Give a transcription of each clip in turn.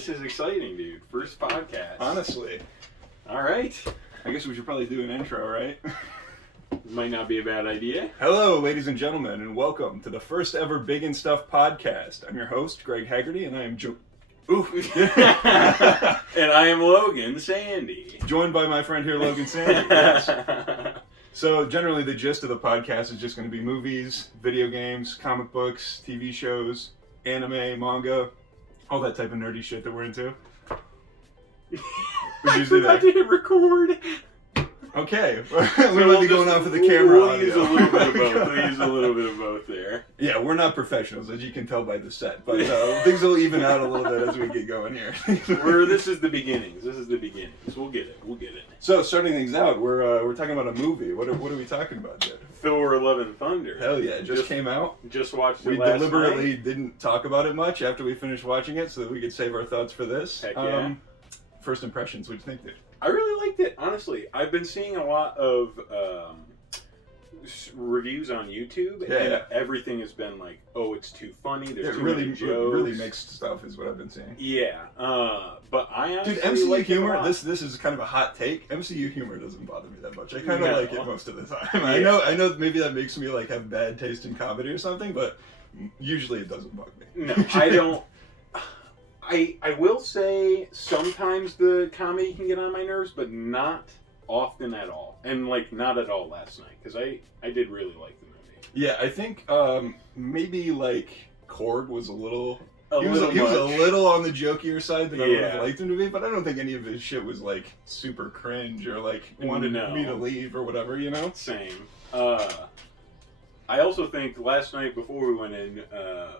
This is exciting, dude. First podcast. Honestly. All right. I guess we should probably do an intro, right? Might not be a bad idea. Hello, ladies and gentlemen, and welcome to the first ever Big and Stuff podcast. I'm your host, Greg Haggerty, and I am And I am Logan Sandy. joined by my friend here, Logan Sandy. Yes. So, generally, the gist of the podcast is just going to be movies, video games, comic books, TV shows, anime, manga, all that type of nerdy shit that we're into. I forgot to hit record. Okay, we might be going off of the camera We'll audio. use a little bit of both. We'll use a little bit of both there. Yeah, we're not professionals, as you can tell by the set, but things will even out a little bit as we get going here. This is the beginnings. We'll get it. So, starting things out, we're talking about a movie. What are we talking about, Jed? Thor: Love and Thunder. Hell yeah, it just came out. Just watched it We last deliberately night. didn't talk about it much after we finished watching it so that we could save our thoughts for this. Heck yeah. First impressions, what'd you think, dude? I really liked it, honestly. I've been seeing a lot of reviews on YouTube, and everything has been like, "Oh, it's too funny. There's too many jokes." Really mixed stuff is what I've been seeing. Yeah, but I honestly Dude, MCU like humor. it a lot. This is kind of a hot take. MCU humor doesn't bother me that much. I kind of like it most of the time. Yeah. I know. Maybe that makes me like have bad taste in comedy or something, but usually it doesn't bug me. No, I don't. I will say sometimes the comedy can get on my nerves, but not often at all. And like not at all last night, because I did really like the movie. Yeah, I think maybe like Korg was a little. He was a little on the jokier side than I would have liked him to be, but I don't think any of his shit was like super cringe or like wanted me to leave or whatever, you know? Same. I also think last night before we went in,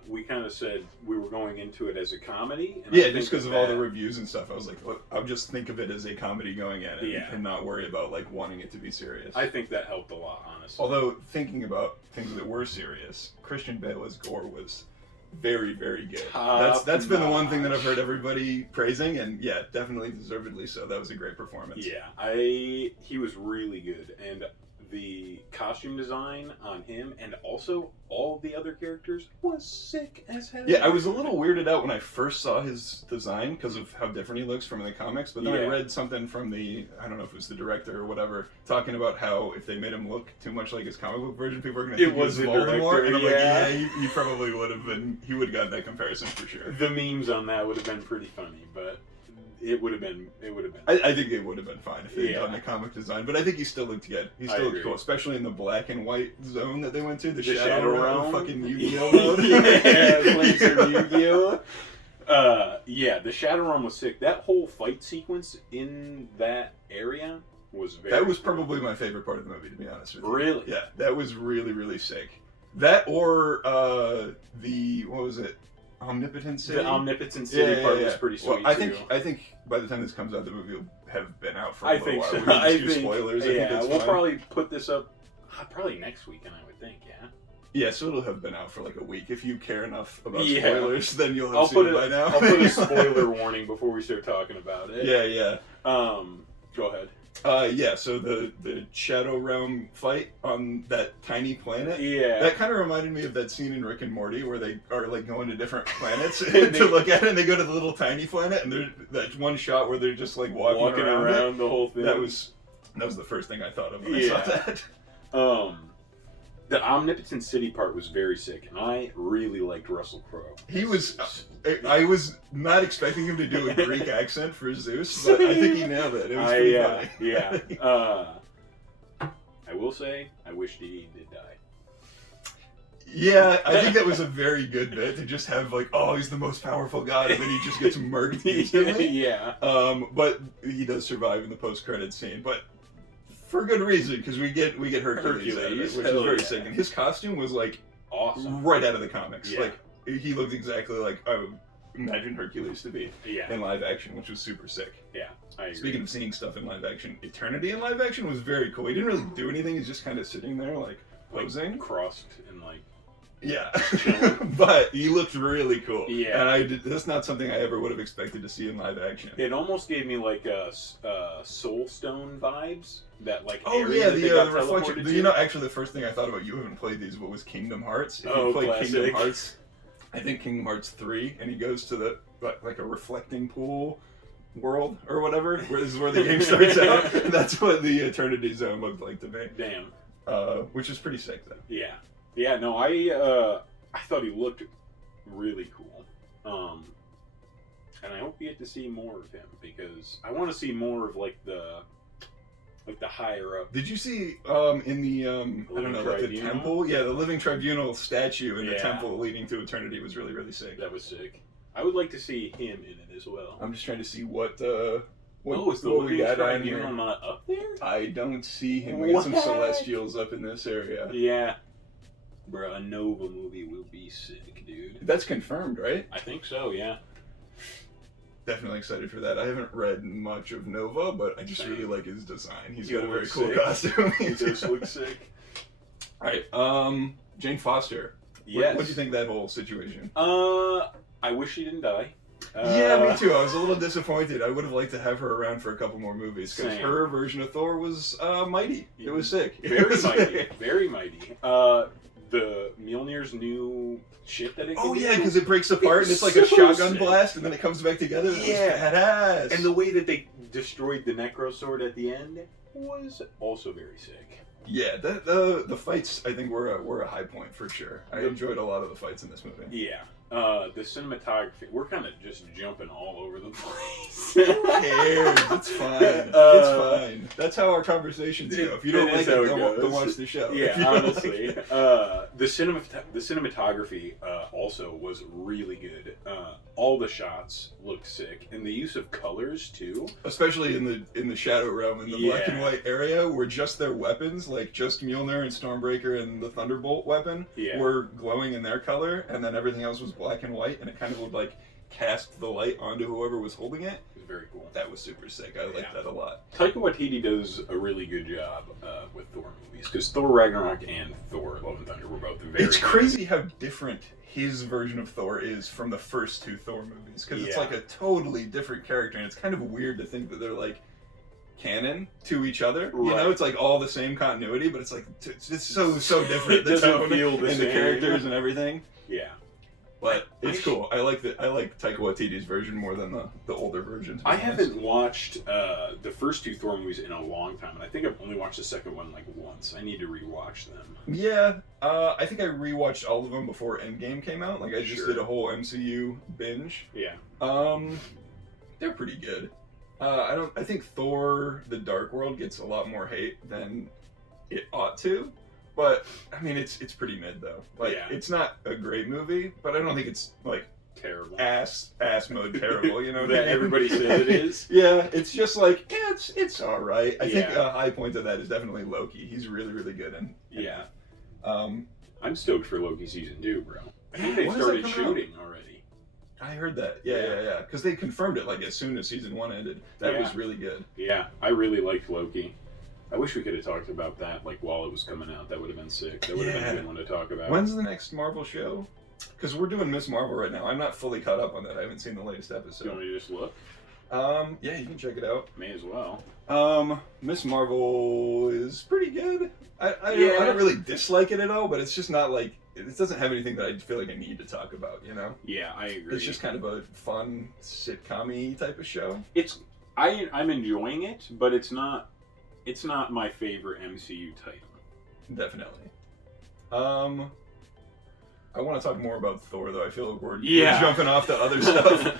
we kind of said we were going into it as a comedy. And Yeah, just because of all the reviews and stuff, I was like, look, I'll just think of it as a comedy going at it and not worry about like wanting it to be serious. I think that helped a lot, honestly. Although thinking about things that were serious, Christian Bale as Gore was very, very good. That's been the one thing that I've heard everybody praising, and yeah, definitely deservedly so. That was a great performance. Yeah, he was really good, and the costume design on him and also all of the other characters was sick as hell. Yeah, I was a little weirded out when I first saw his design because of how different he looks from in the comics, but then I read something from I don't know if it was the director or whatever, talking about how if they made him look too much like his comic book version, people were going to think he was Voldemort. And I'm like, yeah, he probably would have been, he would have gotten that comparison for sure. The memes on that would have been pretty funny, but it would have been. I think it would have been fine if they had done the comic design, but I think he still looked good. He still looked cool, especially in the black and white zone that they went to, the Shadow Realm, fucking Yu-Gi-Oh mode. Playing some Yu-Gi-Oh. The Shadow Realm was sick. That whole fight sequence in that area was very. That was probably my favorite part of the movie, to be honest with you. Really? Yeah, that was really, really sick. That or what was it? Omnipotent City? The Omnipotent City part was pretty sweet, I think by the time this comes out, the movie will have been out for a little while. So. We can just do spoilers. Yeah, we'll probably put this up probably next weekend, I would think, yeah? Yeah, so it'll have been out for like a week. If you care enough about spoilers, then you'll have seen it by now. I'll put a spoiler warning before we start talking about it. Yeah. Go ahead. So the Shadow Realm fight on that tiny planet, that kind of reminded me of that scene in Rick and Morty where they are like going to different planets to look at it, and they go to the little tiny planet, and there's that one shot where they're just like walking around the whole thing. That was the first thing I thought of when I saw that. The Omnipotent City part was very sick, and I really liked Russell Crowe. He was. I was not expecting him to do a Greek accent for Zeus, but I think he nailed it. It was pretty funny. Yeah. I will say, I wish he did die. Yeah, I think that was a very good bit to just have like, oh, he's the most powerful god, and then he just gets murked instantly. Yeah. But he does survive in the post-credit scene, but for good reason, because we get Hercules out of it, which is very sick, and his costume was like awesome, right out of the comics. Yeah. Like he looked exactly like I would imagine Hercules to be in live action, which was super sick. Yeah, I agree. Speaking of seeing stuff in live action, Eternity in live action was very cool. He didn't really do anything; he's just kind of sitting there like posing, crossed and like. Yeah, but he looked really cool. Yeah, and that's not something I ever would have expected to see in live action. It almost gave me like Soul Stone vibes. That like the reflection. You know, actually, the first thing I thought about, you haven't played these, but was Kingdom Hearts. If you played classic. Kingdom Hearts, I think Kingdom Hearts 3, and he goes to the like a reflecting pool world or whatever, where this is where the game starts out. And that's what the Eternity Zone looked like to me. Damn. Which is pretty sick though. Yeah. Yeah, no, I thought he looked really cool. And I hope we get to see more of him, because I want to see more of like the higher up. Did you see in the I don't know, like the temple? Yeah, the Living Tribunal statue in the temple leading to Eternity was really, really sick. That was sick. I would like to see him in it as well. I'm just trying to see what is the Living Tribunal up there? I don't see him. We got some Celestials up in this area. Yeah. Bro, a Nova movie will be sick, dude. That's confirmed, right? I think so, yeah. Definitely excited for that. I haven't read much of Nova, but I just really like his design. He's got a very cool costume. He does look sick. Alright, Jane Foster. Yes. What do you think of that whole situation? I wish she didn't die. Yeah, me too. I was a little disappointed. I would have liked to have her around for a couple more movies, because her version of Thor was mighty. It was sick. Very mighty. Very mighty. The Mjolnir's new ship that it can do. Yeah, because it breaks apart and it's like a shotgun blast, and then it comes back together. Yeah, badass. And the way that they destroyed the Necro Sword at the end was also very sick. Yeah, the fights I think were a high point for sure. I enjoyed a lot of the fights in this movie. Yeah. The cinematography, we're kind of just jumping all over the place. Who cares? It's fine. It's fine. That's how our conversations go. If you don't like it, don't watch the show. Yeah, honestly. The cinematography also was really good. All the shots looked sick, and the use of colors too. Especially in the Shadow Realm, in the black and white area, where just their weapons, like just Mjolnir and Stormbreaker and the Thunderbolt weapon, were glowing in their color, and then everything else was black and white, and it kind of would like cast the light onto whoever was holding it. It was very cool. That was super sick. I liked that a lot. Taika Waititi does a really good job with Thor movies, because Thor Ragnarok and Thor Love and Thunder were both very It's crazy how different his version of Thor is from the first two Thor movies, because it's like a totally different character, and it's kind of weird to think that they're like canon to each other. You know, it's like all the same continuity, but it's like it's so different. It doesn't feel the same. The characters and everything. Yeah. But it's cool. I like Taika Waititi's version more than the older version. I haven't watched the first two Thor movies in a long time, and I think I've only watched the second one like once. I need to rewatch them. Yeah, I think I rewatched all of them before Endgame came out. Like I just did a whole MCU binge. Yeah. They're pretty good. I think Thor: The Dark World gets a lot more hate than it ought to. But I mean, it's pretty mid though. Like, it's not a great movie, but I don't think it's like terrible, ass mode terrible. You know that everybody says it is. Yeah, it's just like it's all right. I think a high point of that is definitely Loki. He's really, really good. And I'm stoked for Loki season 2, bro. I think they started shooting already. I heard that. Yeah. Because they confirmed it like as soon as season 1 ended. That was really good. Yeah, I really liked Loki. I wish we could have talked about that like while it was coming out. That would have been sick. That would have been a good one to talk about. When's the next Marvel show? Because we're doing Miss Marvel right now. I'm not fully caught up on that. I haven't seen the latest episode. Do you want me to just look? Yeah, you can check it out. May as well. Miss Marvel is pretty good. I don't really dislike it at all, but it's just not like it doesn't have anything that I feel like I need to talk about. You know? Yeah, I agree. It's just kind of a fun sitcom-y type of show. I'm enjoying it, but it's not my favorite MCU title. Definitely. I want to talk more about Thor, though. I feel like we're jumping off to other stuff.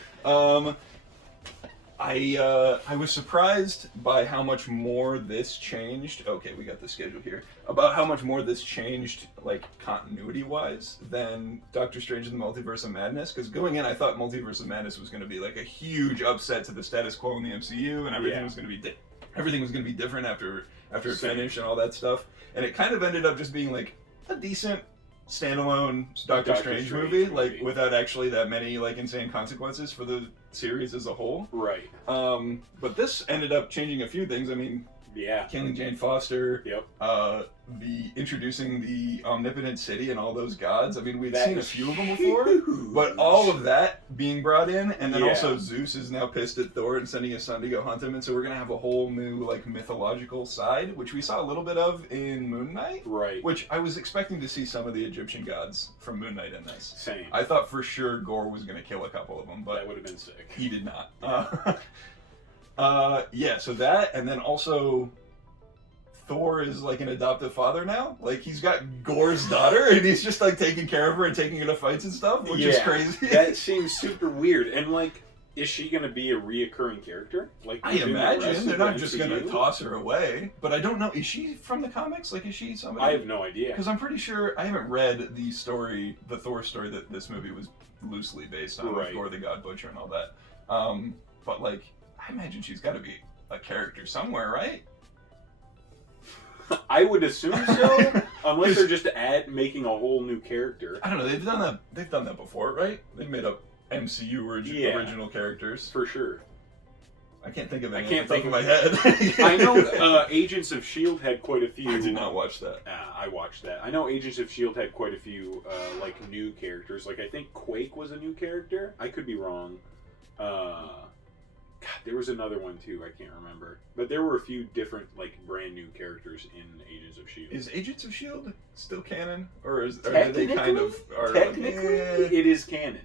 I was surprised by how much more this changed. Okay, we got the schedule here. About how much more this changed, like, continuity-wise, than Doctor Strange and the Multiverse of Madness. Because going in, I thought Multiverse of Madness was going to be, like, a huge upset to the status quo in the MCU, and everything was going to be everything was going to be different after it finished and all that stuff. And it kind of ended up just being, like, a decent standalone Doctor Strange movie, like, without actually that many, like, insane consequences for the series as a whole. Right. But this ended up changing a few things. I mean, Yeah. Killing Jane Foster. Yep. The introducing the omnipotent city and all those gods. I mean, we'd That seen a is few of them before, but all of that being brought in, and then also Zeus is now pissed at Thor and sending his son to go hunt him, and so we're gonna have a whole new like mythological side, which we saw a little bit of in Moon Knight. Right. Which I was expecting to see some of the Egyptian gods from Moon Knight in this. Same. I thought for sure Gore was gonna kill a couple of them, but that would have been sick. he did not. Yeah. Yeah, so that, and then also Thor is like an adoptive father now. Like he's got Gore's daughter, and he's just like taking care of her and taking her to fights and stuff, which is crazy. That seems super weird. And like, is she gonna be a reoccurring character? Like, I imagine they're not just MCU? gonna toss her away. But I don't know. Is she from the comics? Like, is she somebody? I have no idea. Because I'm pretty sure I haven't read the story, the Thor story that this movie was loosely based on, with Thor the God Butcher and all that. But like, I imagine she's got to be a character somewhere, right? I would assume so, unless they're just making a whole new character. I don't know. They've done that. They've done that before, right? They've made up MCU original characters For sure. I can't think of any. I can't off think the top of my head. I know Agents of S.H.I.E.L.D. had quite a few. I did not watch that. I watched that. I know Agents of S.H.I.E.L.D. had quite a few like new characters. Like I think Quake was a new character. I could be wrong. God, there was another one too. I can't remember. But there were a few different like brand new characters in Agents of S.H.I.E.L.D. Is Agents of S.H.I.E.L.D. still canon, or are they kind of technically it is canon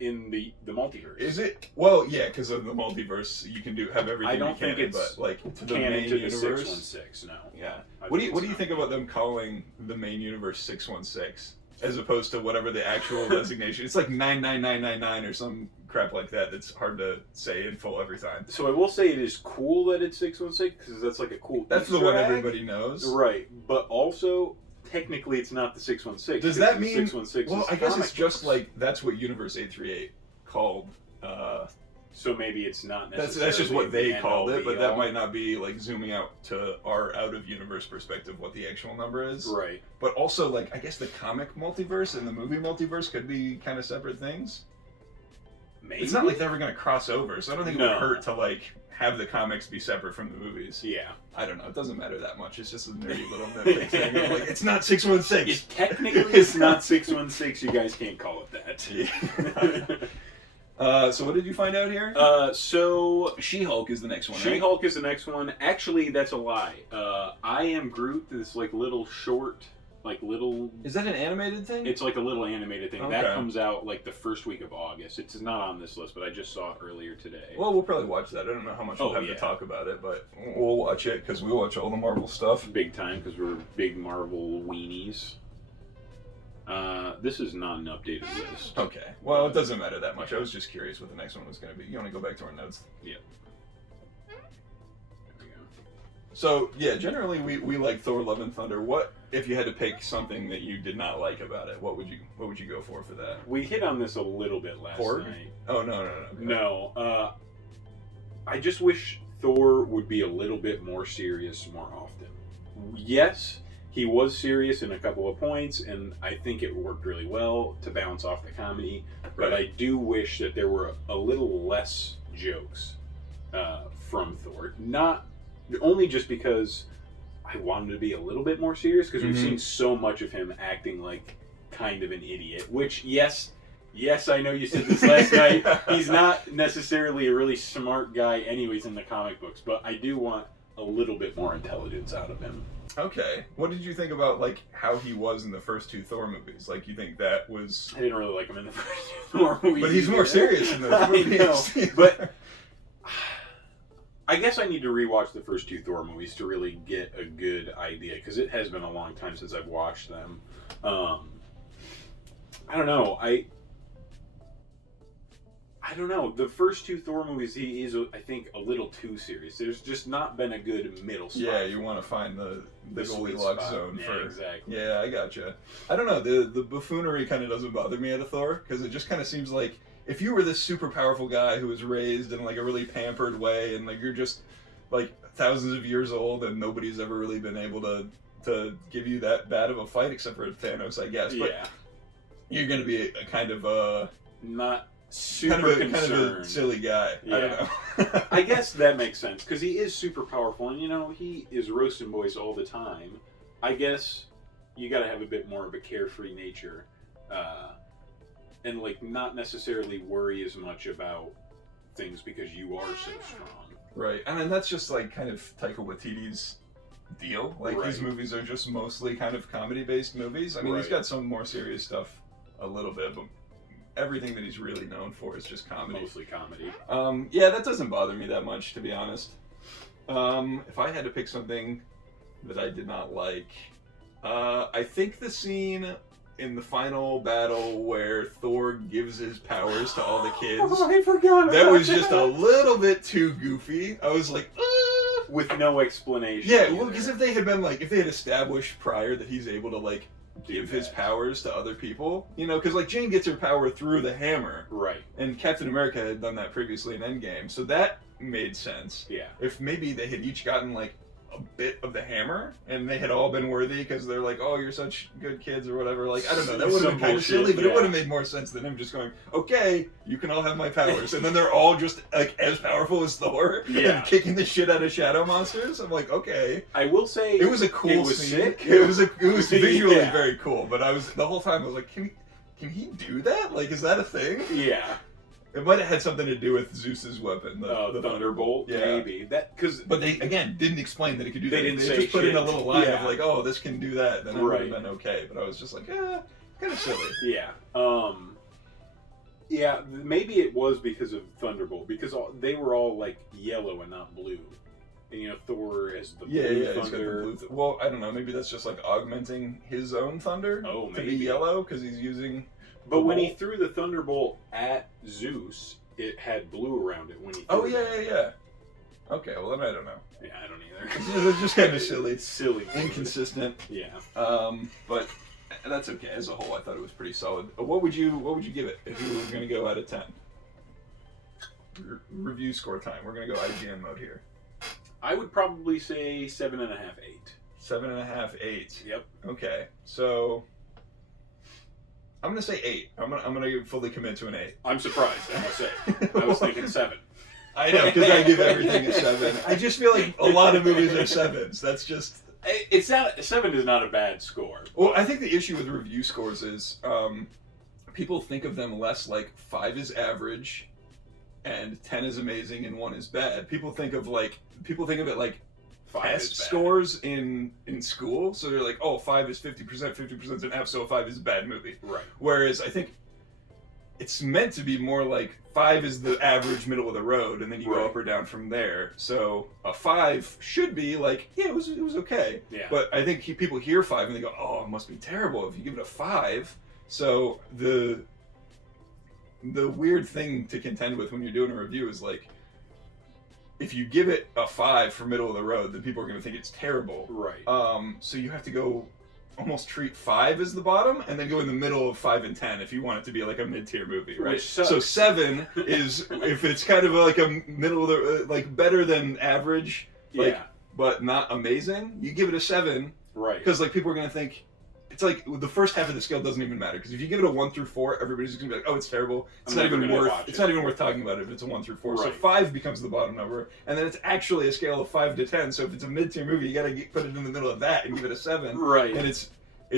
in the multiverse? Is it? Well, yeah, because of the multiverse, you can have everything. I don't be canon, think it's but like to the canon main to universe. the 616. No. Yeah. I What do think you it's think not. about them calling the main universe 616 as opposed to whatever the actual designation? It's like 99999 or some crap like that. That's hard to say in full every time. So I will say it is cool that it's 616 because that's like a cool. That's the Easter one egg. everybody knows, Right? But also, technically, it's not the 616. Does that mean? 616? Well, is I guess comic it's just books. like that's what Universe 838 called. So maybe it's not That's necessarily. just what they the called it, but that all. might not be like zooming out to our out of universe perspective what the actual number is. Right. But also, like, I guess the comic multiverse and the movie multiverse could be kind of separate things. Maybe. It's not like they're ever going to cross over, so I don't think it No. would hurt to like have the comics be separate from the movies. Yeah. I don't know. It doesn't matter that much. It's just a nerdy little nitpick thing. Of, like, it's not 616. Technically, it's not 616. You guys can't call it that. Yeah. So what did you find out here? So She-Hulk is the next one, right? She-Hulk is the next one. Actually, that's a lie. I Am Groot. This like little short, like little. Is that an animated thing? It's like a little animated thing that Okay. comes out like the first week of August. It's not on this list, but I just saw it earlier today. Well, we'll probably watch that. I don't know how much we'll have to talk about it, but we'll watch it because we watch all the Marvel stuff. Big time because we're big Marvel weenies. This is not an updated list. Okay. Well, it doesn't matter that much. I was just curious what the next one was going to be. You want to go back to our notes? Yeah. There we go. So, yeah, generally we like Thor: Love and Thunder. What if you had to pick something that you did not like about it? What would you go for that? We hit on this a little bit last Korg? night. Oh no. No. I just wish Thor would be a little bit more serious more often. Yes, he was serious in a couple of points, and I think it worked really well to bounce off the comedy. But I do wish that there were a little less jokes from Thor. Not only just because I want him to be a little bit more serious, because we've seen so much of him acting like kind of an idiot. Which, yes, I know you said this last night. He's not necessarily a really smart guy anyways in the comic books, but I do want a little bit more intelligence out of him. Okay. What did you think about like how he was in the first two Thor movies? Like, you think that was? I didn't really like him in the first Thor movies. But he's more serious in those I movies. know, but I guess I need to rewatch the first two Thor movies to really get a good idea, because it has been a long time since I've watched them. I don't know. I don't know. The first two Thor movies, he is, I think, a little too serious. There's just not been a good middle spot. Yeah, you want to find the sweet Goldilocks spot. zone Yeah, for. exactly. Yeah, I gotcha. I don't know. The buffoonery kind of doesn't bother me out of Thor, because it just kind of seems like if you were this super powerful guy who was raised in like a really pampered way, and like you're just like thousands of years old, and nobody's ever really been able to give you that bad of a fight except for Thanos, I guess. But Yeah. you're gonna be a kind of Not super kind of a silly guy. Yeah. I don't know. I guess that makes sense because he is super powerful, and he is roasting boys all the time. I guess you got to have a bit more of a carefree nature, and like not necessarily worry as much about things because you are so strong. Right, and then that's just like kind of Taika Waititi's deal. Like his movies are just mostly kind of comedy-based movies. I mean, he's got some more serious stuff a little bit, but everything that he's really known for is just comedy. Mostly comedy. Yeah, that doesn't bother me that much, to be honest. If I had to pick something that I did not like, I think the scene in the final battle where Thor gives his powers to all the kids. Oh, I forgot about that was just a little bit too goofy. I was like, with no explanation. Yeah, well, because if they had established prior that he's able to like give his powers to other people, because like Jane gets her power through the hammer, right? And Captain America had done that previously in Endgame, so that made sense. Yeah. If maybe they had each gotten like a bit of the hammer, and they had all been worthy because they're like, "Oh, you're such good kids" or whatever. Like, I don't know, that would have been kind of silly, but it would have made more sense than him just going, "Okay, you can all have my powers," and then they're all just like as powerful as Thor, and kicking the shit out of shadow monsters. I'm like, okay. I will say it was a cool it was scene. Sick. It was visually very cool, but the whole time I was like, can he do that? Like, is that a thing? Yeah. It might have had something to do with Zeus's weapon, the Thunderbolt. Yeah. Maybe but they again didn't explain that it could do that. They didn't say just put in a shit. little line of like, "Oh, this can do that." Then it would have Right. been okay. But I was just like, kind of silly. Yeah. Yeah. Maybe it was because of Thunderbolt because they were all like yellow and not blue. And Thor has the blue thunder. He's got the blue well, I don't know. Maybe that's just like augmenting his own thunder to be yellow because he's using. But when he threw the Thunderbolt at Zeus, it had blue around it when he threw it. Yeah. Okay, well then I don't know. Yeah, I don't either. It's just kind of silly. Silly. Inconsistent. Yeah. But that's okay. As a whole, I thought it was pretty solid. What would you give it if you were going to go out of 10? Review score time. We're going to go IGN mode here. I would probably say 7.5, 8. 7.5, 8. Yep. Okay, so I'm gonna say 8. I'm gonna fully commit to an 8. I'm surprised, I must say. I was thinking 7. I know, because I give everything a 7. I just feel like a lot of movies are 7s. That's just. It's not 7 is not a bad score. Well, I think the issue with review scores is people think of them less like 5 is average, and 10 is amazing, and 1 is bad. People think of it like test scores in school, so they're like, oh, 5 is 50%, 50% is an F, so a 5 is a bad movie. Right. Whereas I think it's meant to be more like 5 is the average middle of the road, and then you go up or down from there. So a 5 should be like, yeah, it was okay. Yeah. But I think people hear 5 and they go, oh, it must be terrible if you give it a 5. So the weird thing to contend with when you're doing a review is like, if you give it a 5 for middle of the road, then people are going to think it's terrible. Right. So you have to go almost treat 5 as the bottom, and then go in the middle of 5 and 10 if you want it to be like a mid-tier movie, right? Which sucks. So 7 is if it's kind of like a middle of the like better than average, like, but not amazing. You give it a 7, right? Because like people are going to think. It's like the first half of the scale doesn't even matter because if you give it a 1 through 4, everybody's gonna be like, "Oh, it's terrible. It's not even worth talking about it if it's a 1 through 4." Right. So 5 becomes the bottom number, and then it's actually a scale of 5 to 10. So if it's a mid-tier movie, you gotta put it in the middle of that and give it a 7. Right. And it's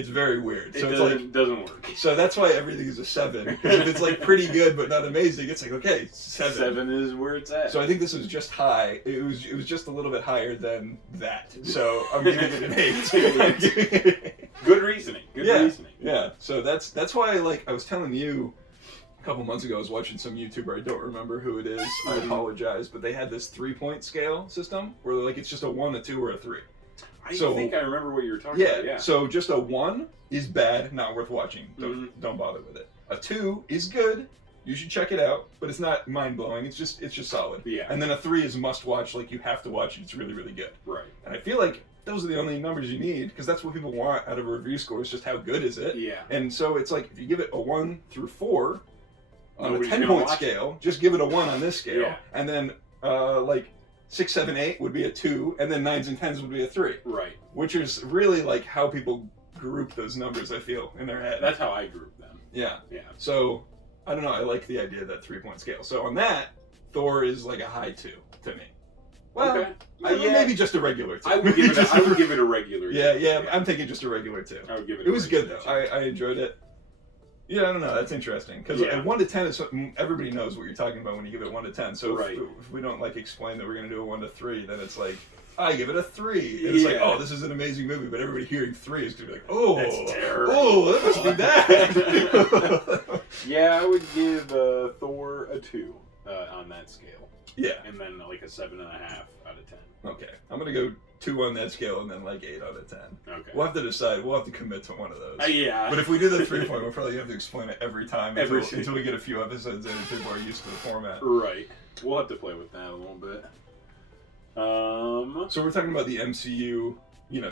very weird. So it doesn't work. So that's why everything is a 7. Because if it's like pretty good but not amazing, it's like okay, 7. 7 is where it's at. So I think this was just high. It was just a little bit higher than that. So I'm giving it an 8. Good reasoning. Good reasoning. Yeah. So that's why I was telling you a couple months ago I was watching some YouTuber, I don't remember who it is. I apologize, but they had this 3-point scale system where like it's just a 1, a 2, or a 3. I think I remember what you were talking about. Yeah. So just a 1 is bad, not worth watching. Don't bother with it. A 2 is good. You should check it out, but it's not mind blowing. It's just solid. Yeah. And then a 3 is must watch. Like you have to watch it. It's really really good. Right. And I feel like those are the only numbers you need because that's what people want out of a review score. Is just how good is it. Yeah. And so it's like if you give it a 1 through 4 on a 10-point scale, just give it a 1 on this scale, Yeah. and then like 6, 7, 8 would be a 2, and then 9s and 10s would be a 3. Right. Which is really like how people group those numbers, I feel, in their head. That's how I group them. Yeah. Yeah. So I don't know. I like the idea of that 3-point scale. So on that, Thor is like a high 2 to me. Well, okay. Maybe just a regular 2. I would give it a regular 2. Yeah. I'm thinking just a regular 2. I would give it. It was good though. I enjoyed it. Yeah, I don't know. That's interesting because 1 to 10 is everybody knows what you're talking about when you give it 1 to 10. So if we don't like explain that we're gonna do a 1 to 3, then it's like I give it a 3. And it's like, oh, this is an amazing movie, but everybody hearing 3 is gonna be like, oh, that's terrible. Oh, that must be bad. Yeah, I would give Thor a 2 on that scale. Yeah, and then like a 7.5 out of 10. Okay, I'm gonna go 2 on that scale and then like 8 out of 10. Okay, we'll have to decide. We'll have to commit to one of those. Yeah. But if we do the 3-point, we'll probably have to explain it every time until we get a few episodes in and people are used to the format. Right. We'll have to play with that a little bit. So we're talking about the MCU,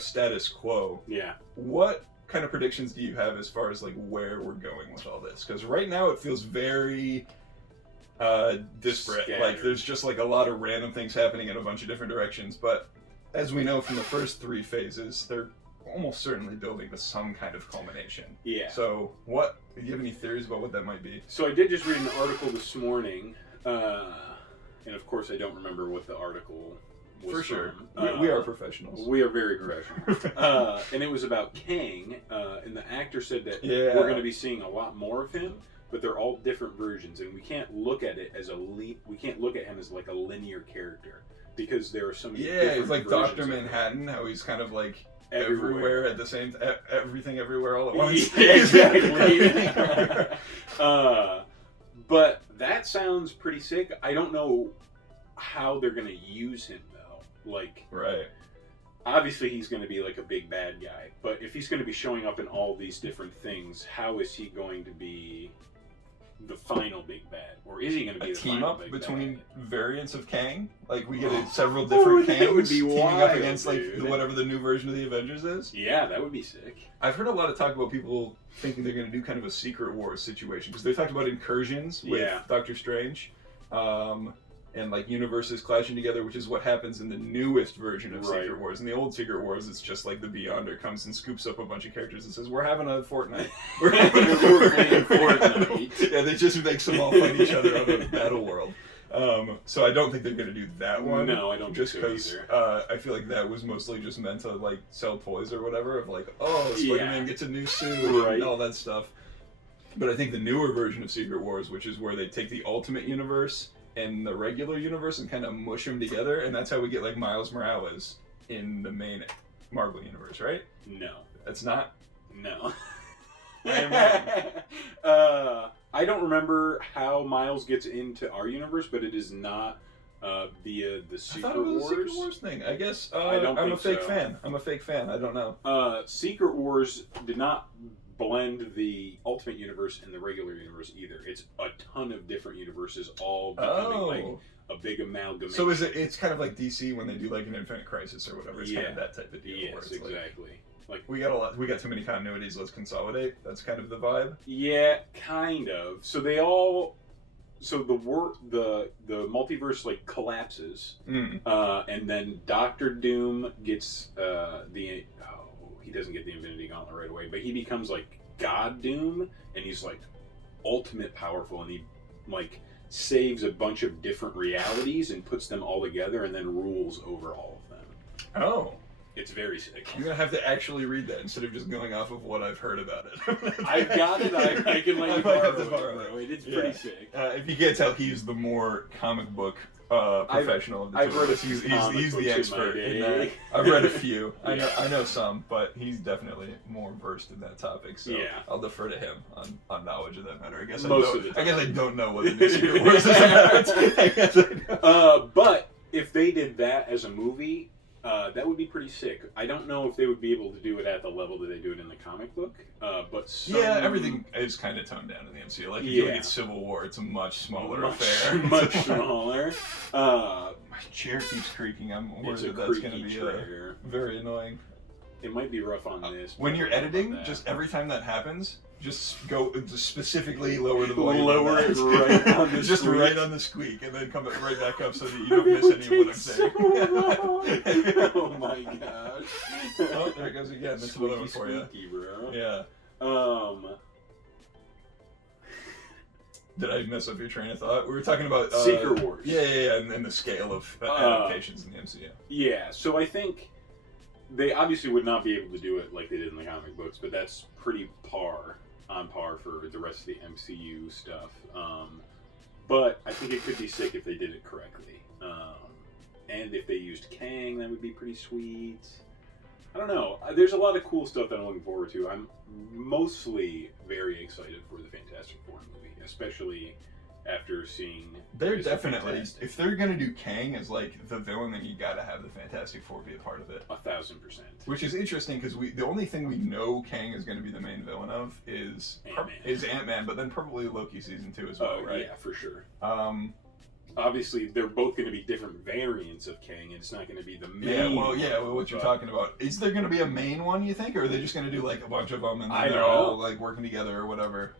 status quo. Yeah. What kind of predictions do you have as far as like where we're going with all this? Because right now it feels very disparate. Scattered. Like there's just like a lot of random things happening in a bunch of different directions. But as we know from the first 3 phases, they're almost certainly building to some kind of culmination. Yeah. So do you have any theories about what that might be? So I did just read an article this morning, and of course I don't remember what the article was For sure. from. We are professionals. We are very professional. And it was about Kang, and the actor said that we're going to be seeing a lot more of him, but they're all different versions, and we can't look at it as we can't look at him as like a linear character because there are so many. Yeah, it's like Dr. Manhattan, how he's kind of like everywhere at the same time, everything everywhere all at once. Yeah, exactly. But that sounds pretty sick. I don't know how they're going to use him though. Like, right. Obviously he's going to be like a big bad guy, but if he's going to be showing up in all these different things, how is he going to be the final big bad, or is he going to be a the team final up big between bad? variants of Kang? Like we get several different Kangs teaming up against dude. Whatever the new version of the Avengers is. Yeah, that would be sick. I've heard a lot of talk about people thinking they're going to do kind of a Secret Wars situation because they talked about incursions with Doctor Strange. And like universes clashing together, which is what happens in the newest version of Secret Wars. In the old Secret Wars, it's just like the Beyonder comes and scoops up a bunch of characters and says, "We're having a Fortnite. We're having a Fortnite." Yeah, they just make them all fight each other on the battle world. So I don't think they're going to do that one. No, I don't. Just because I feel like that was mostly just meant to like sell toys or whatever. Of like, oh, Spider-Man gets a new suit and all that stuff. But I think the newer version of Secret Wars, which is where they take the Ultimate Universe and the regular universe and kind of mush them together, and that's how we get like Miles Morales in the main Marvel universe, right? No, that's not. No. I I don't remember how Miles gets into our universe, but it is not via the Secret Wars. I thought it was a Secret Wars thing. I guess I'm a fake fan. I'm a fake fan. I don't know. Secret Wars did not blend the Ultimate Universe and the regular universe either. It's a ton of different universes all becoming like a big amalgamation. So it's kind of like DC when they do like an Infinite Crisis or whatever. It's kind of that type of deal. Yes, exactly. Like we got too many continuities. Let's consolidate. That's kind of the vibe. Yeah, kind of. So the multiverse like collapses, and then Doctor Doom gets he doesn't get the Infinity Gauntlet right away, but he becomes like God Doom, and he's like ultimate powerful, and he like saves a bunch of different realities and puts them all together, and then rules over all of them. Oh. It's very sick. I'm gonna have to actually read that instead of just going off of what I've heard about it. I've got it. I can let you borrow it. It's pretty sick. If you can't tell, he's the more comic book professional of the two. I've read a few. He's the expert in that. I've read a few. I know some, but he's definitely more versed in that topic. So I'll defer to him on knowledge of that matter. I guess I don't know what the new Secret Wars is about. I guess I know. But if they did that as a movie, that would be pretty sick. I don't know if they would be able to do it at the level that they do it in the comic book, but everything is kind of toned down in the MCU. Like if you look at Civil War, it's a much smaller affair. Much smaller. My chair keeps creaking. I'm worried that's going to be very annoying. It might be rough on this. When you're editing, just every time that happens, just specifically lower the volume. Lower it right on the just right on the squeak, and then come right back up so that you don't miss any of what I'm saying. Oh my gosh! Oh, there it goes again. That's another one for you. Bro. Yeah. Did I mess up your train of thought? We were talking about Secret Wars. Yeah, and the scale of adaptations in the MCU. Yeah, so I think they obviously would not be able to do it like they did in the comic books, but that's pretty on par for the rest of the MCU stuff. But I think it could be sick if they did it correctly. And if they used Kang, that would be pretty sweet. I don't know. There's a lot of cool stuff that I'm looking forward to. I'm mostly very excited for the Fantastic Four movie, especially after seeing... They're definitely... If they're going to do Kang as, like, the villain, then you got to have the Fantastic Four be a part of it. 1,000%. Which is interesting, because the only thing we know Kang is going to be the main villain of is Ant-Man, but then probably Loki Season 2 as well, right? Yeah, for sure. Obviously, they're both going to be different variants of Kang. It's not going to be the main. What you're talking about. Is there going to be a main one, you think? Or are they just going to do, like, a bunch of them and then they're all, like, working together or whatever?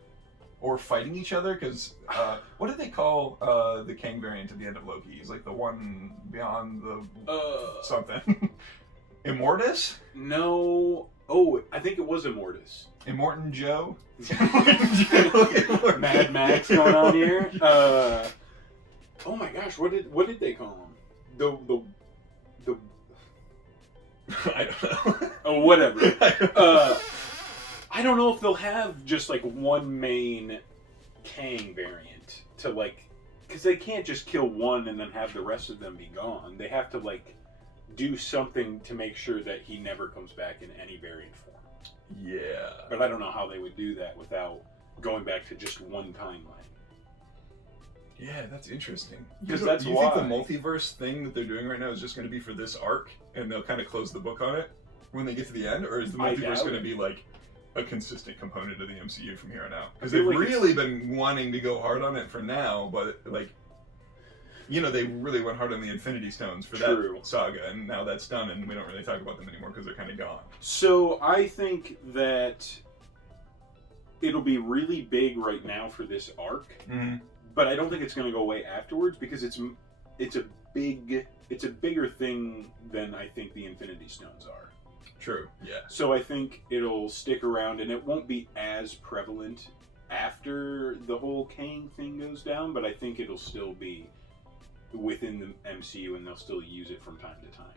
Or fighting each other? Because, what did they call the Kang variant at the end of Loki? He's, like, the one beyond the something. Immortus? No. Oh, I think it was Immortus. Immortan Joe? Mad Max going on here. Oh my gosh, what did they call him? The I don't know. Oh, whatever. I don't know if they'll have just like one main Kang variant to like, because they can't just kill one and then have the rest of them be gone. They have to like do something to make sure that he never comes back in any variant form. Yeah. But I don't know how they would do that without going back to just one timeline. Yeah, that's interesting. Because do you think the multiverse thing that they're doing right now is just going to be for this arc, and they'll kind of close the book on it when they get to the end, or is the multiverse going to be like a consistent component of the MCU from here on out? Because they've really been wanting to go hard on it for now, but like, you know, they really went hard on the Infinity Stones for that saga, and now that's done, and we don't really talk about them anymore because they're kind of gone. So I think that it'll be really big right now for this arc. Mm-hmm. But I don't think it's going to go away afterwards because it's a bigger thing than I think the Infinity Stones are. True. Yeah. So I think it'll stick around and it won't be as prevalent after the whole Kang thing goes down, but I think it'll still be within the MCU and they'll still use it from time to time.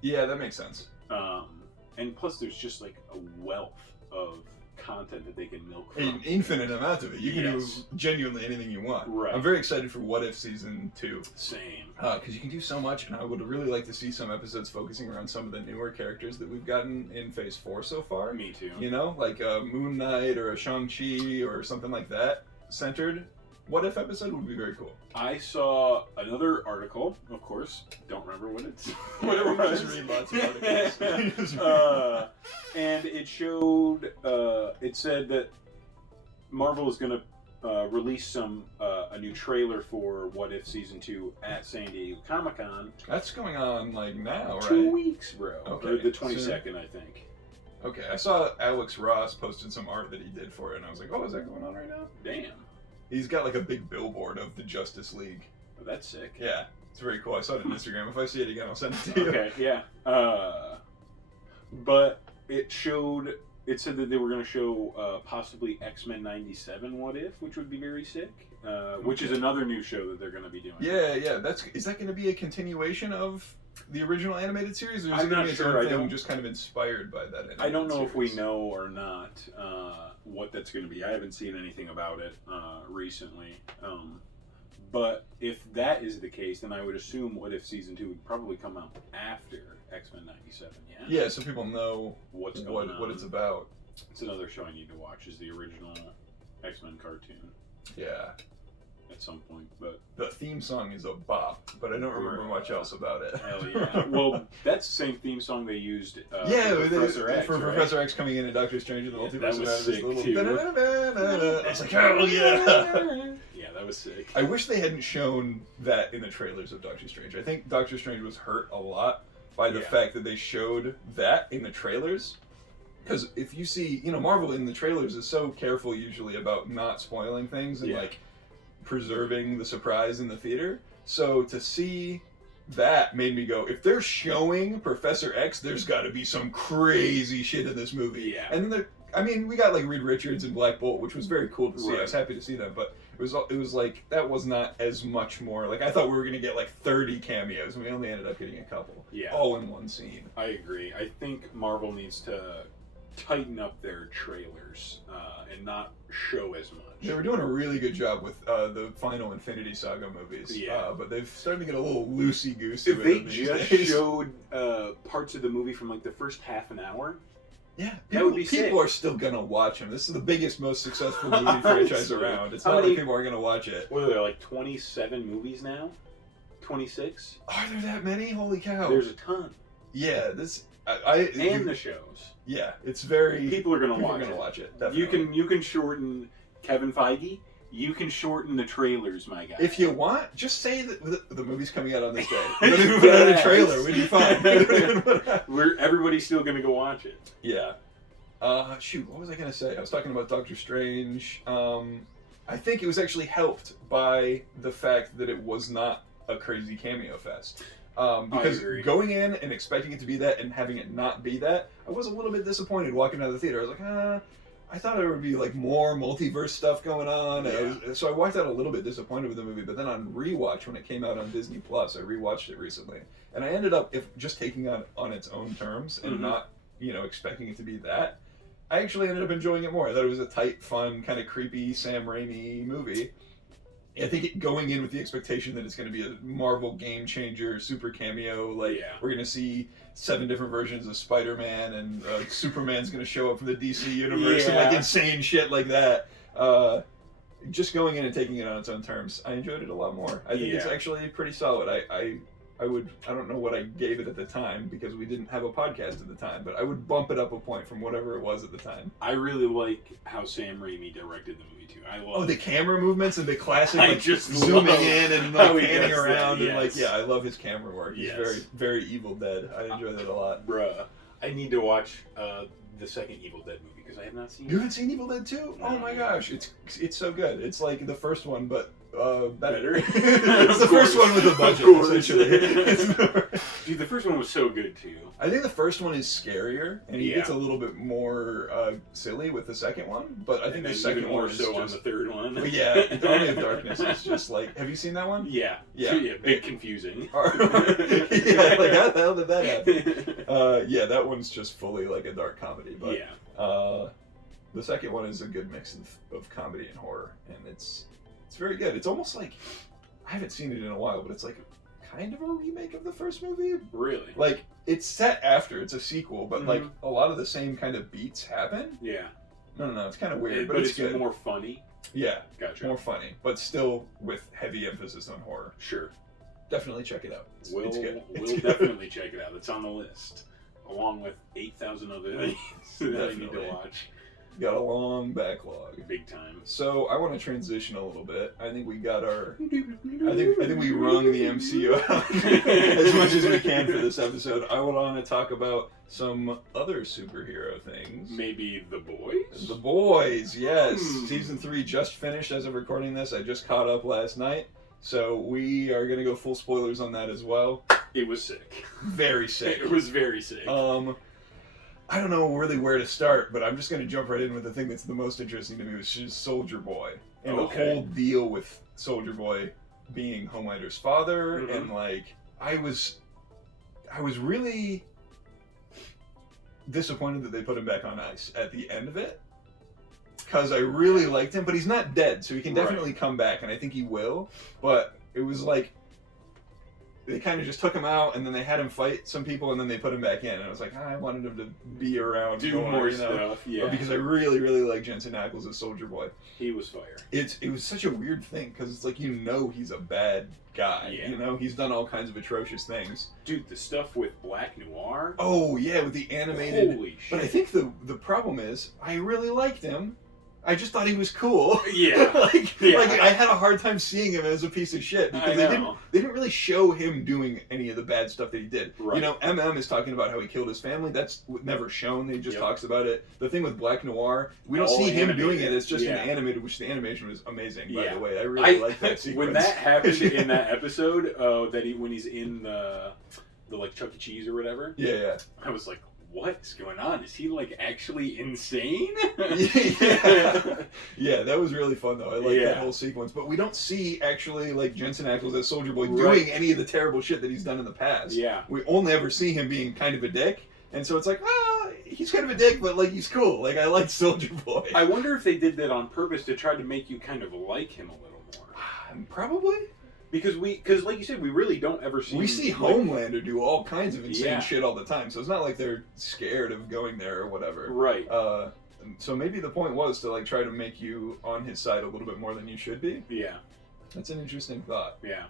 Yeah, that makes sense. And plus there's just like a wealth of content that they can milk from. An infinite amount of it. You can do genuinely anything you want. Right. I'm very excited for What If Season 2. Same. Because you can do so much, and I would really like to see some episodes focusing around some of the newer characters that we've gotten in Phase 4 so far. Me too. You know, like a Moon Knight or a Shang-Chi or something like that centered. What If episode would be very cool. I saw another article, of course. Don't remember what it was. Just read lots of articles. And it showed. It said that Marvel is going to release a new trailer for What If Season 2 at San Diego Comic-Con. That's going on like now, right? 2 weeks, bro. Okay. Or the 22nd, I think. Okay, I saw Alex Ross posted some art that he did for it, and I was like, oh, is that going on right now? Damn. He's got like a big billboard of the Justice League. Oh, that's sick. Yeah, it's very cool. I saw it on Instagram. If I see it again, I'll send it to you. Okay, yeah. But it said that they were going to show possibly X-Men 97 What If, which would be very sick. Which is another new show that they're going to be doing. Yeah. Is that going to be a continuation of the original animated series, or is it going to be its own thing just kind of inspired by that animated I don't know series? if we know or not what that's going to be. I haven't seen anything about it recently. But if that is the case, then I would assume What If Season 2 would probably come out after X-Men 97, yeah? Yeah, so people know what it's about. It's another show I need to watch, is the original X-Men cartoon. Yeah. At some point, but... The theme song is a bop, but I don't remember much else about it. Hell yeah. Well, that's the same theme song they used for Professor X, right? Professor X coming in and Doctor Strange in the Multiverse. That was sick, too. It's like, oh, yeah! Yeah, that was sick. I wish they hadn't shown that in the trailers of Doctor Strange. I think Doctor Strange was hurt a lot by the fact that they showed that in the trailers. Because if you see, Marvel in the trailers is so careful usually about not spoiling things and, like, preserving the surprise in the theater. So to see that made me go, if they're showing Professor X, there's got to be some crazy shit in this movie. Yeah. And then we got like Reed Richards and Black Bolt, which was very cool to see. I was happy to see them, but It was like, that was not as much more. Like, I thought we were going to get like 30 cameos, and we only ended up getting a couple. Yeah. All in one scene. I agree. I think Marvel needs to tighten up their trailers and not show as much. They were doing a really good job with the final Infinity Saga movies. Yeah. But they've started to get a little loosey-goosey If with they them just these days. showed parts of the movie from like the first half an hour, Yeah, that would be people sick. are still gonna watch them. This is the biggest, most successful movie franchise around. It's How not many- like people are gonna watch it. what are there, like 27 movies now? 26? Are there that many? Holy cow! There's a ton. Yeah, this And the shows. yeah, it's very People are gonna people watch are gonna it. watch it. Definitely. You can shorten Kevin Feige. You can shorten the trailers, my guy. If you want, just say that the movie's coming out on this day. Then we put out a trailer. We'd be fine. Everybody's still gonna go watch it. Yeah. Shoot, what was I gonna say? I was talking about Doctor Strange. I think it was actually helped by the fact that it was not a crazy cameo fest. Because agree. going in and expecting it to be that and having it not be that, I was a little bit disappointed walking out of the theater. I was like, I thought there would be like more multiverse stuff going on. Yeah. So I walked out a little bit disappointed with the movie. But then on rewatch, when it came out on Disney Plus, I rewatched it recently, and I ended up just taking it on its own terms and not expecting it to be that. I actually ended up enjoying it more. I thought it was a tight, fun, kind of creepy Sam Raimi movie. I think going in with the expectation that it's going to be a Marvel game changer, super cameo, like we're going to see 7 different versions of Spider-Man, and Superman's going to show up from the DC universe and like insane shit like that. Just going in and taking it on its own terms, I enjoyed it a lot more. I think it's actually pretty solid. I don't know what I gave it at the time because we didn't have a podcast at the time, but I would bump it up a point from whatever it was at the time. I really like how Sam Raimi directed the movie too. I love the camera movements and the classic I like just zooming love in and how like he panning does that, around and like yes. I love his camera work. He's very, very Evil Dead. I enjoy that a lot. Bruh, I need to watch the second Evil Dead movie because I have not seen You haven't seen Evil Dead 2? No. Oh my gosh, it's so good. It's like the first one, but better. Better? It's the first one with a budget, Of course. essentially. Dude, the first one was so good too. I think the first one is scarier, and he gets a little bit more silly with the second one. But I think the second more one is so just on the third one. Well, yeah, Army of Darkness is just like. Have you seen that one? Yeah, bit confusing. Yeah, like how the hell did that happen? Yeah, that one's just fully like a dark comedy. But the second one is a good mix of comedy and horror, and it's very good. It's almost like I haven't seen it in a while, but it's like kind of a remake of the first movie. Really? Like it's set after, it's a sequel, but like a lot of the same kind of beats happen. Yeah. No, it's kind of weird, but it's it's good. more funny. Yeah, Gotcha. more funny, but still with heavy emphasis on horror. Sure. Definitely check it out. It's good. We'll definitely check it out. It's on the list, along with 8,000 other things that I need to watch. Got a long backlog. Big time. So I want to transition a little bit. I think we got our. I think we wrung the MCU out as much as we can for this episode. I want to talk about some other superhero things. Maybe The Boys? The Boys, yes. Season 3 just finished as of recording this. I just caught up last night. So we are going to go full spoilers on that as well. It was sick. Very sick. It was very sick. I don't know really where to start, but I'm just going to jump right in with the thing that's the most interesting to me, which is Soldier Boy. And the whole deal with Soldier Boy being Homelander's father, and like, I was really disappointed that they put him back on ice at the end of it, because I really liked him, but he's not dead, so he can definitely come back, and I think he will, but it was like, they kind of just took him out, and then they had him fight some people, and then they put him back in. And I was like, I wanted him to be around, do more stuff. Yeah, because I really, really like Jensen Ackles as Soldier Boy. He was fire. It was such a weird thing because it's like he's a bad guy. Yeah. He's done all kinds of atrocious things. Dude, the stuff with Black Noir. Oh yeah, with the animated. Holy shit! But I think the problem is I really liked him. I just thought he was cool. Yeah. like I had a hard time seeing him as a piece of shit because they didn't really show him doing any of the bad stuff that he did. Right. MM is talking about how he killed his family. That's never shown. He just talks about it. The thing with Black Noir, we don't see him doing it. It's just an animated, which the animation was amazing, by the way. I really like that sequence. When that happened in that episode, when he's in the like Chuck E. Cheese or whatever. Yeah. I was like, what is going on? Is he like actually insane? Yeah, that was really fun though. I like that whole sequence. But we don't see actually like Jensen Ackles as Soldier Boy doing any of the terrible shit that he's done in the past. Yeah. We only ever see him being kind of a dick. And so it's like, he's kind of a dick, but like he's cool. Like I like Soldier Boy. I wonder if they did that on purpose to try to make you kind of like him a little more. Probably. Because like you said, we really don't ever see. We see Homelander do all kinds of insane shit all the time, so it's not like they're scared of going there or whatever. Right. So maybe the point was to like try to make you on his side a little bit more than you should be. Yeah. That's an interesting thought. Yeah.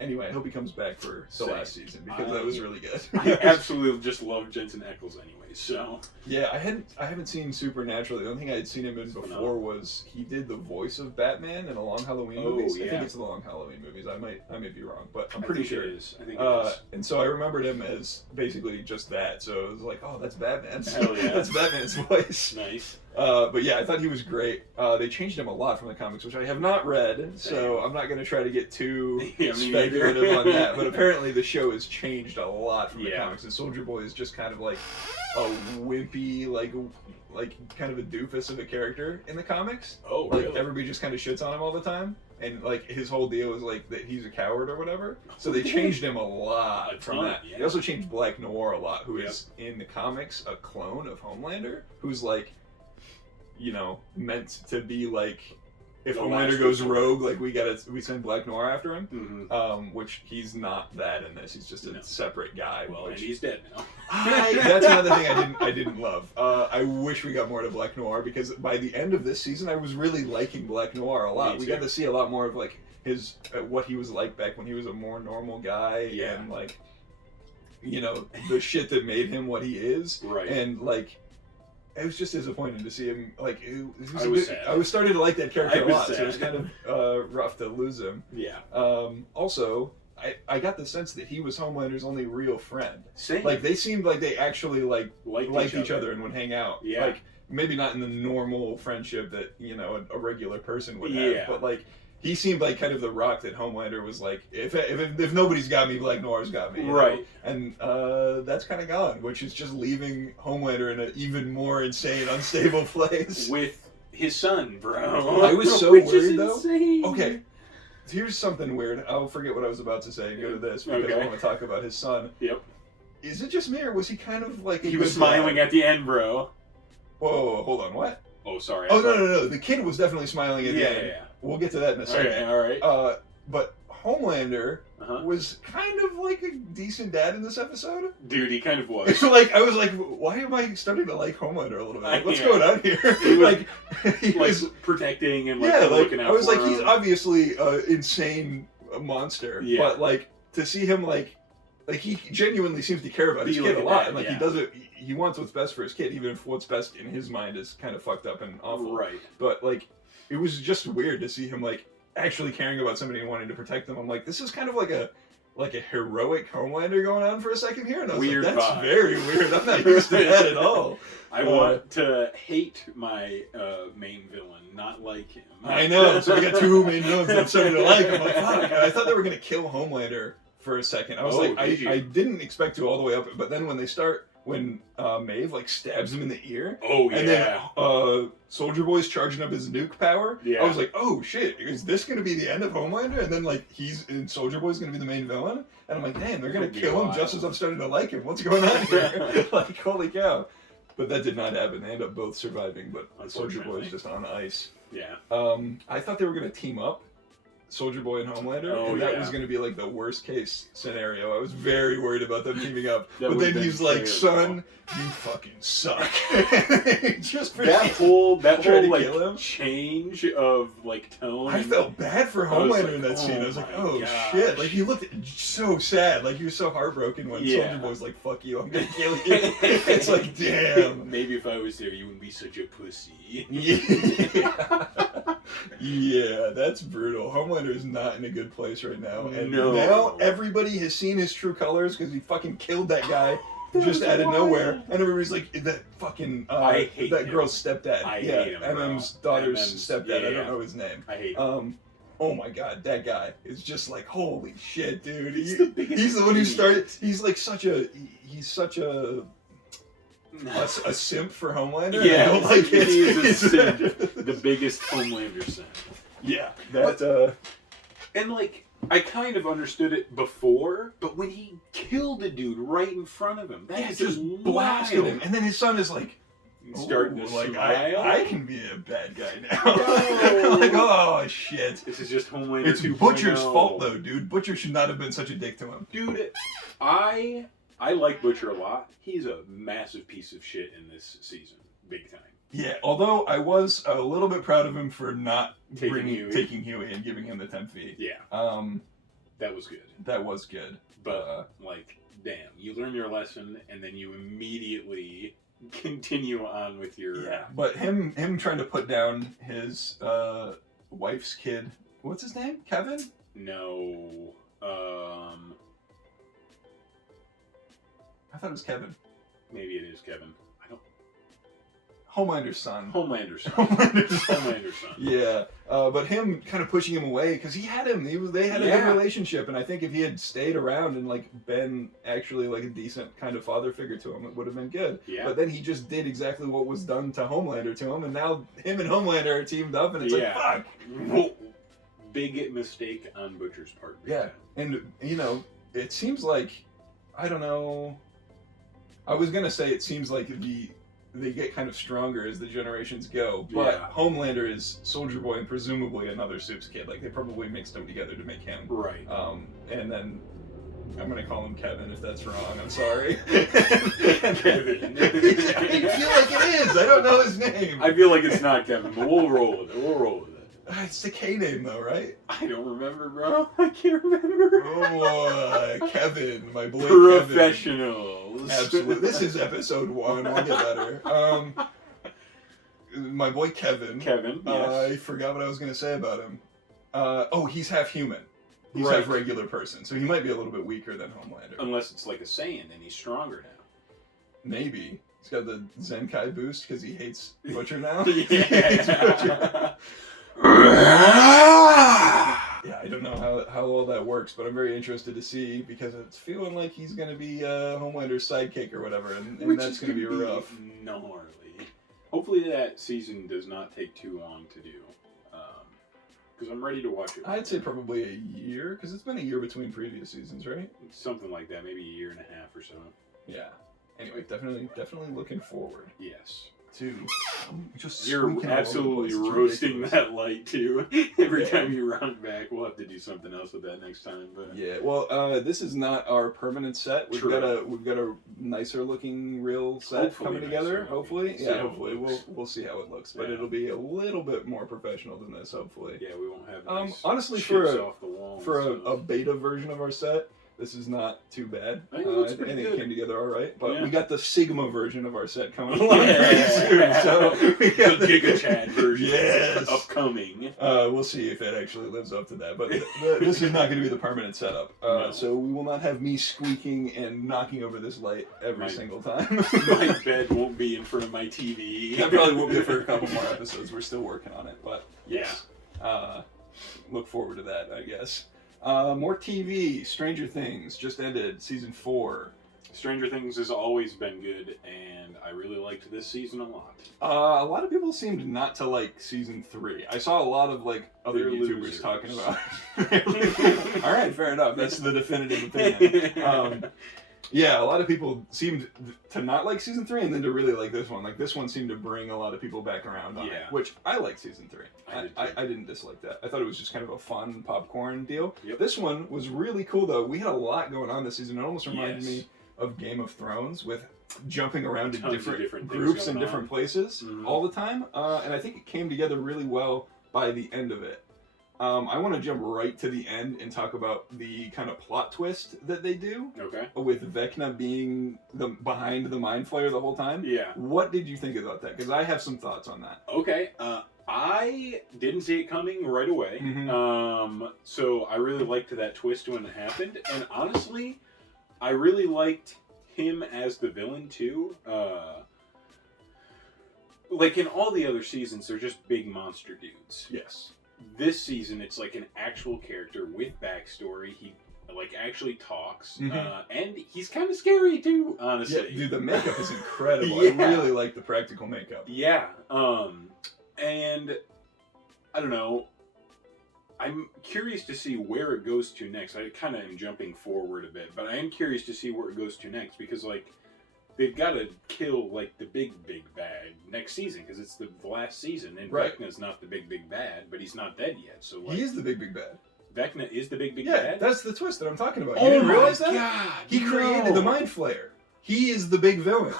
Anyway, I hope he comes back for the last season because that was really good. I absolutely just love Jensen Ackles anyway, so. Yeah, I haven't seen Supernatural. The only thing I had seen him in before was he did the voice of Batman in the Long Halloween movies. Yeah. I think it's the Long Halloween movies. I might be wrong, but I'm pretty sure it is. I think it is. And so I remembered him as basically just that. So it was like, oh, that's Batman's. Hell yeah. That's Batman's voice. Nice. But yeah, I thought he was great. They changed him a lot from the comics, which I have not read, so I'm not going to try to get too speculative on that. But apparently the show has changed a lot from the comics, and Soldier Boy is just kind of like a wimpy, like kind of a doofus of a character in the comics. Oh, like really? Everybody just kind of shits on him all the time, and like his whole deal is like that he's a coward or whatever. So they changed him a lot from that. They also changed Black Noir a lot, who is in the comics a clone of Homelander, who's like, you know, meant to be like, if Homelander goes rogue, like we send Black Noir after him, which he's not that in this. He's just a separate guy. Well, and he's dead now. That's another thing I didn't love. I wish we got more to Black Noir because by the end of this season, I was really liking Black Noir a lot. We got to see a lot more of like his what he was like back when he was a more normal guy, and like, you know, the shit that made him what he is, and like. It was just disappointing to see him. Like, I was starting to like that character a lot, so it was kind of rough to lose him. Yeah. Also, I got the sense that he was Homelander's only real friend. Same. Like, they seemed like they actually liked each other and would hang out. Yeah. Like, maybe not in the normal friendship that, you know, a regular person would have, but like. He seemed like kind of the rock that Homelander was like, if nobody's got me, Black Noir's got me. Right. And that's kind of gone, which is just leaving Homelander in an even more insane, unstable place. With his son, bro. I was so worried, though. Insane. Okay. Here's something weird. I'll forget what I was about to say and go to this because I want to talk about his son. Yep. Is it just me, or was he kind of like... He was smiling at the end, bro. Whoa, hold on, what? Oh, sorry. Oh, no. The kid was definitely smiling at the end. Yeah. We'll get to that in a second. Okay, alright. But Homelander was kind of like a decent dad in this episode. Dude, he kind of was. I was like, why am I starting to like Homelander a little bit? Like, what's going on here? He was protecting and looking out for him. I was like, he's obviously an insane monster. Yeah. But like, to see him like he genuinely seems to care about his kid a lot. And like, he does it, he wants what's best for his kid, even if what's best in his mind is kind of fucked up and awful. Right. But like, it was just weird to see him like actually caring about somebody and wanting to protect them. I'm like, this is kind of like a heroic Homelander going on for a second here, and I was weird like, that's vibe. Very weird. I'm not used to that at all. I want to hate my main villain, not like him. I know. So we got two main villains that I'm starting to like. I'm like, fuck. And I thought they were gonna kill Homelander for a second. I was I didn't expect to all the way up, but then when Maeve like stabs him in the ear, and then Soldier Boy's charging up his nuke power, I was like, oh shit, is this gonna be the end of Homelander? And then like Soldier Boy's gonna be the main villain, and I'm like, damn, they're gonna kill him just as I'm starting to like him. What's going on here? Like, holy cow. But that did not happen. They end up both surviving, but Soldier Boy's just on ice. Yeah. I thought they were gonna team up, Soldier Boy and Homelander, and that was going to be like the worst case scenario. I was very worried about them teaming up. But then he's like, son, you fucking suck. Just that whole like change of like tone. I felt bad for Homelander in that scene. I was like, oh shit. Like he looked so sad. Like he was so heartbroken when Soldier Boy's like, fuck you, I'm going to kill you. It's like, damn. Maybe if I was there, you wouldn't be such a pussy. Yeah, that's brutal. Homelander is not in a good place right now. And now everybody has seen his true colors because he fucking killed that guy just out of nowhere. And everybody's like, that fucking, I hate that him. Girl's stepdad. I hate him, MM's daughter's stepdad. I don't know his name. I hate him. Oh my god, that guy is just like, holy shit, dude. He's the one who started, he's such a a simp for Homelander. Yeah, I don't like it. He is a simp. The biggest Homelander simp. Yeah, that. And like, I kind of understood it before, but when he killed a dude right in front of him, that is just blasted him. And then his son is like, starting to like smile. I can be a bad guy now. Like, oh shit. This is just Homelander. It's 2.0. Butcher's fault though, dude. Butcher should not have been such a dick to him. Dude, I like Butcher a lot. He's a massive piece of shit in this season, big time. Yeah, although I was a little bit proud of him for not taking Huey and giving him the 10 feet. Yeah. That was good. That was good. But, like, damn, you learn your lesson and then you immediately continue on with your... Yeah, but him trying to put down his wife's kid, what's his name? Kevin? No. I thought it was Kevin. Maybe it is Kevin. I don't... Homelander's son. Homelander's son. Yeah, but him kind of pushing him away because he had him. They had a good relationship, and I think if he had stayed around and like been actually like a decent kind of father figure to him, it would have been good. Yeah. But then he just did exactly what was done to Homelander to him, and now him and Homelander are teamed up, and it's like fuck. Well, big mistake on Butcher's part. Yeah, and you know, it seems like I don't know. I was gonna say it seems like they get kind of stronger as the generations go, but Homelander is Soldier Boy and presumably another Supes kid. Like they probably mixed them together to make him. Right. And then I'm gonna call him Kevin if that's wrong. I'm sorry. Kevin. I feel like it is. I don't know his name. I feel like it's not Kevin, but we'll roll with it. It's the K name though, right? I don't remember, bro. I can't remember. Oh, Kevin, my boy. Professionals. Kevin. Absolutely. This is episode 1. We'll get better. My boy Kevin. Kevin. Yes. I forgot what I was going to say about him. He's half human. He's half regular person, so he might be a little bit weaker than Homelander. Unless it's like a Saiyan and he's stronger now. Maybe. He's got the Zenkai boost because he hates Butcher now. Yeah. He hates Butcher. Yeah, I don't know how all that works, but I'm very interested to see because it's feeling like he's going to be Homelander's sidekick or whatever, and that's going to be rough. Gnarly. Hopefully that season does not take too long to do, because I'm ready to watch it. I'd say probably a year, because it's been a year between previous seasons, right? Something like that, maybe a year and a half or so. Yeah. Anyway, definitely looking forward. Yes. You're absolutely roasting that light too. Every time you run back, we'll have to do something else with that next time. But yeah, well, this is not our permanent set. We've got a nicer looking real set coming together. Hopefully, hopefully we'll see how it looks, but it'll be a little bit more professional than this. Hopefully, yeah, we won't have nice honestly for a beta version of our set. This is not too bad. I think it came together all right. But we got the Sigma version of our set coming along pretty soon. So we got the Giga Chad version. Yes. Upcoming. We'll see if it actually lives up to that. But this is not going to be the permanent setup. No. So we will not have me squeaking and knocking over this light every single time. My bed won't be in front of my TV. That probably won't be for a couple more episodes. We're still working on it. But yes. Look forward to that, I guess. More TV. Stranger Things just ended season 4. Stranger Things has always been good, and I really liked this season a lot. A lot of people seemed not to like season 3. I saw a lot of like other YouTubers talking about it. All right, fair enough. That's the definitive opinion. Yeah, a lot of people seemed to not like season 3 and then to really like this one. Like this one seemed to bring a lot of people back around on it, which I like season 3. I didn't dislike that. I thought it was just kind of a fun popcorn deal. Yep. This one was really cool though. We had a lot going on this season. It almost reminded me of Game of Thrones with jumping around to different groups and different places all the time. And I think it came together really well by the end of it. I want to jump right to the end and talk about the kind of plot twist that they do. Okay. With Vecna being behind the Mind Flayer the whole time. Yeah. What did you think about that? Because I have some thoughts on that. Okay. I didn't see it coming right away. So I really liked that twist when it happened. And honestly, I really liked him as the villain too. Like in all the other seasons, they're just big monster dudes. Yes. This season, it's like an actual character with backstory. He like actually talks, Mhm. and he's kind of scary too. Honestly, Yeah, dude, the makeup is incredible. Yeah. I really like the practical makeup. Yeah, and I don't know. I'm curious to see where it goes to next. I kind of am jumping forward a bit, but I am curious to see where it goes to next because, like, they've got to kill, like, the big bad next season because it's the last season, and Right. Vecna's not the big bad, but he's not dead yet. So, like, He is the big bad. Vecna is the big Yeah, bad? that's the twist that I'm talking about. Oh You didn't my realize that? God, He created no. the Mind Flayer. He is the big villain.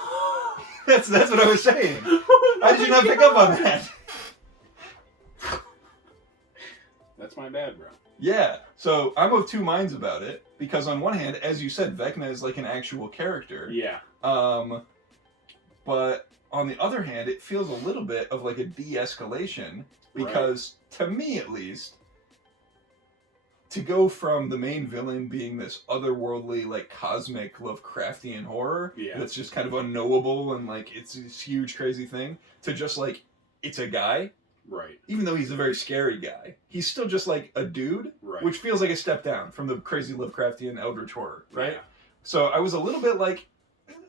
That's what I was saying. Oh How did you not pick up on that? That's my bad, bro. Yeah, so I'm of two minds about it, because on one hand, as you said, Vecna is like an actual character. Yeah. But on the other hand, it feels a little bit of like a de-escalation, because to me at least, to go from the main villain being this otherworldly, like cosmic Lovecraftian horror that's just kind of unknowable and like it's this huge crazy thing, to just like, it's a guy. Right. Even though he's a very scary guy, he's still just like a dude, which feels like a step down from the crazy Lovecraftian eldritch horror, right? Yeah. So I was a little bit like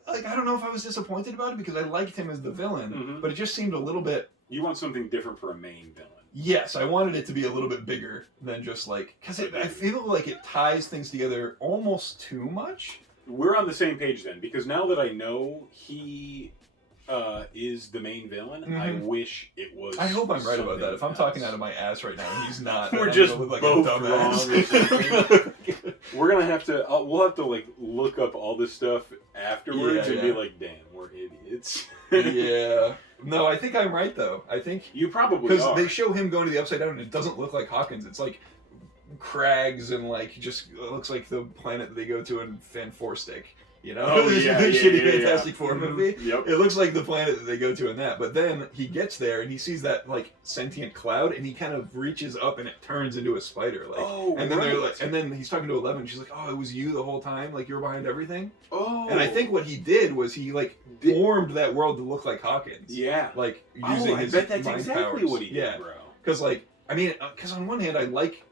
I don't know if I was disappointed about it because I liked him as the villain, but it just seemed a little bit... You want something different for a main villain. Yes, I wanted it to be a little bit bigger than just like... Because I feel like it ties things together almost too much. We're on the same page then, because now that I know he is the main villain, I wish it was... I hope I'm right about that. If I'm else. talking out of my ass right now and he's not, then We're I'm just gonna look like both a dumbass. wrong or something. We're gonna have to... we'll have to like look up all this stuff afterwards and be like, damn, we're idiots. Yeah. No, I think I'm right though. I think... You probably Because are. they show him going to the Upside Down and it doesn't look like Hawkins. It's like crags and like just it looks like the planet that they go to in Fan Four Stick. You know, Oh, the yeah, shitty yeah, Fantastic Four movie. Yep. It looks like the planet that they go to in that. But then he gets there and he sees that like sentient cloud and he kind of reaches up and it turns into a spider. Like, and then they're like, and then he's talking to 11. She's like, "Oh, it was you the whole time. Like you were behind everything." Oh. And I think what he did was he like formed that world to look like Hawkins. Yeah. Like using his I bet that's mind exactly powers. what he did, bro. Because like I mean, because on one hand I like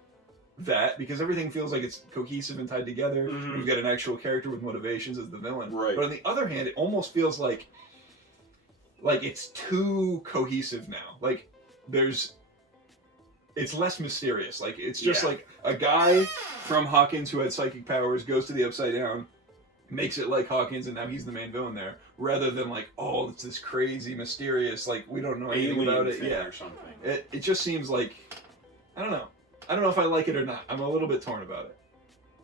that because everything feels like it's cohesive and tied together. We've got an actual character with motivations as the villain. Right. But on the other hand, it almost feels like it's too cohesive now. Like it's less mysterious. Like it's just like a guy from Hawkins who had psychic powers goes to the Upside Down, makes it like Hawkins, and now he's the main villain there. Rather than like, oh, it's this crazy mysterious, like we don't know anything about it. Yeah. Or something. It just seems like I don't know. I don't know if I like it or not. I'm a little bit torn about it.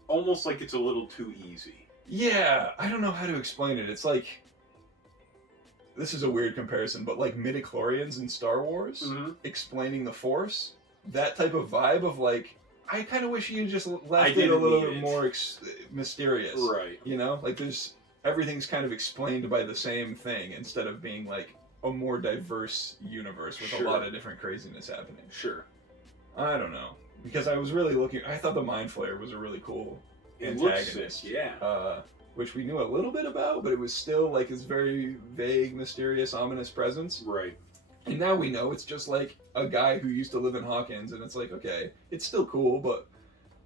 Almost like it's a little too easy. Yeah, I don't know how to explain it. It's like this is a weird comparison, but like midichlorians in Star Wars explaining the Force, that type of vibe of like I kind of wish you just left it a little bit more mysterious. Right. You know, like everything's kind of explained by the same thing instead of being like a more diverse universe with a lot of different craziness happening. Sure. I don't know. Because I was really looking... I thought the Mind Flayer was a really cool antagonist. Sick, yeah. Which we knew a little bit about, but it was still like this very vague, mysterious, ominous presence. Right. And now we know it's just like a guy who used to live in Hawkins, and it's like, okay, it's still cool, but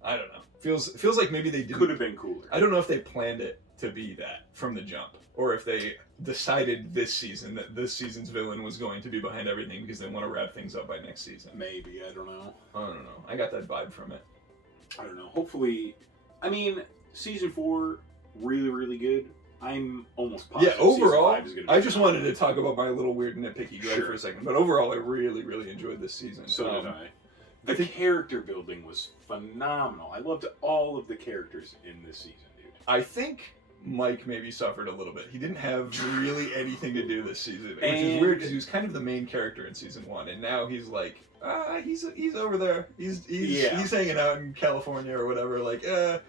I don't know. Feels like maybe they didn't... Could have been cooler. I don't know if they planned it to be that from the jump, or if they decided this season that this season's villain was going to be behind everything because they want to wrap things up by next season. Maybe, I don't know. I don't know. I got that vibe from it. I don't know. Hopefully, I mean, season 4, really, really good. I'm almost positive. Yeah, overall, season 5 is gonna be I just wanted to talk about my little weird nitpicky gripe Sure. for a second, but overall, I really, really enjoyed this season. So did I. The character building was phenomenal. I loved all of the characters in this season, dude. I think Mike maybe suffered a little bit. He didn't have really anything to do this season, which is weird because he was kind of the main character in season 1, and now he's like, he's over there. He's hanging out in California or whatever. Like,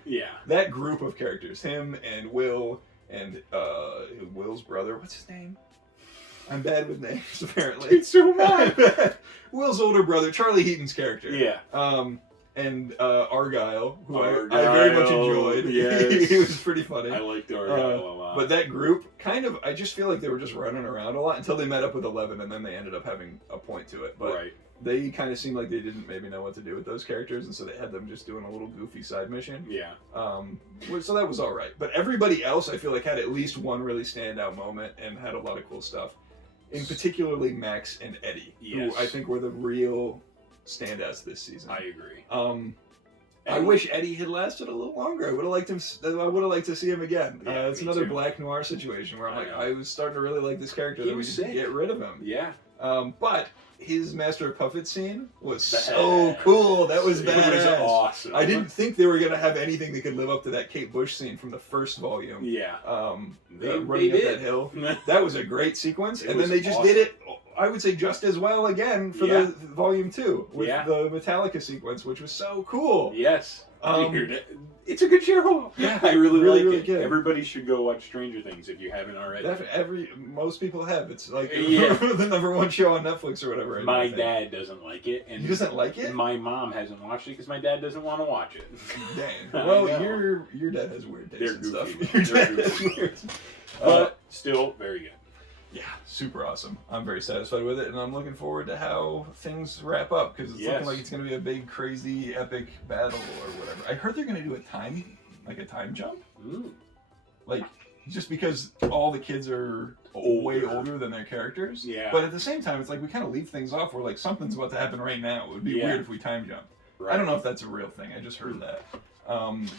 yeah, that group of characters, him and Will and Will's brother. What's his name? I'm bad with names, apparently. It's so bad. Will's older brother, Charlie Heaton's character. Yeah. and Argyle, who I very much enjoyed. Yes. He was pretty funny. I liked Argyle a lot. But that group, kind of, I just feel like they were just running around a lot until they met up with 11, and then they ended up having a point to it. But they kind of seemed like they didn't maybe know what to do with those characters, and so they had them just doing a little goofy side mission. Yeah. So that was all right. But everybody else, I feel like, had at least one really standout moment and had a lot of cool stuff. In particularly Max and Eddie, who I think were the real standouts this season. I agree. I wish Eddie had lasted a little longer. I would have liked him. I would have liked to see him again. Yeah, it's another Black Noir situation where I'm like, I was starting to really like this character. Then we just get rid of him. Yeah. But his Master of Puppets scene was so cool. That was badass. It was awesome. I didn't think they were gonna have anything that could live up to that Kate Bush scene from the first volume. Yeah. Running up that hill. That was a great sequence, and then they just did it. I would say just as well again for the volume 2 with the Metallica sequence, which was so cool. Yes. It's a good show. Yeah, I really like it. Good. Everybody should go watch Stranger Things if you haven't already. Most people have. It's like the number one show on Netflix or whatever. My dad doesn't like it. And he doesn't like it? My mom hasn't watched it because my dad doesn't want to watch it. Dang. Well, your dad has weird tastes and stuff. They're goofy. But still very good. Yeah, super awesome. I'm very satisfied with it, and I'm looking forward to how things wrap up, because it's looking like it's going to be a big, crazy, epic battle or whatever. I heard they're going to do a time jump. Ooh. Like, just because all the kids are way older than their characters. Yeah. But at the same time, it's like we kind of leave things off where, like, something's about to happen right now. It would be weird if we time jumped. Right. I don't know if that's a real thing. I just heard that.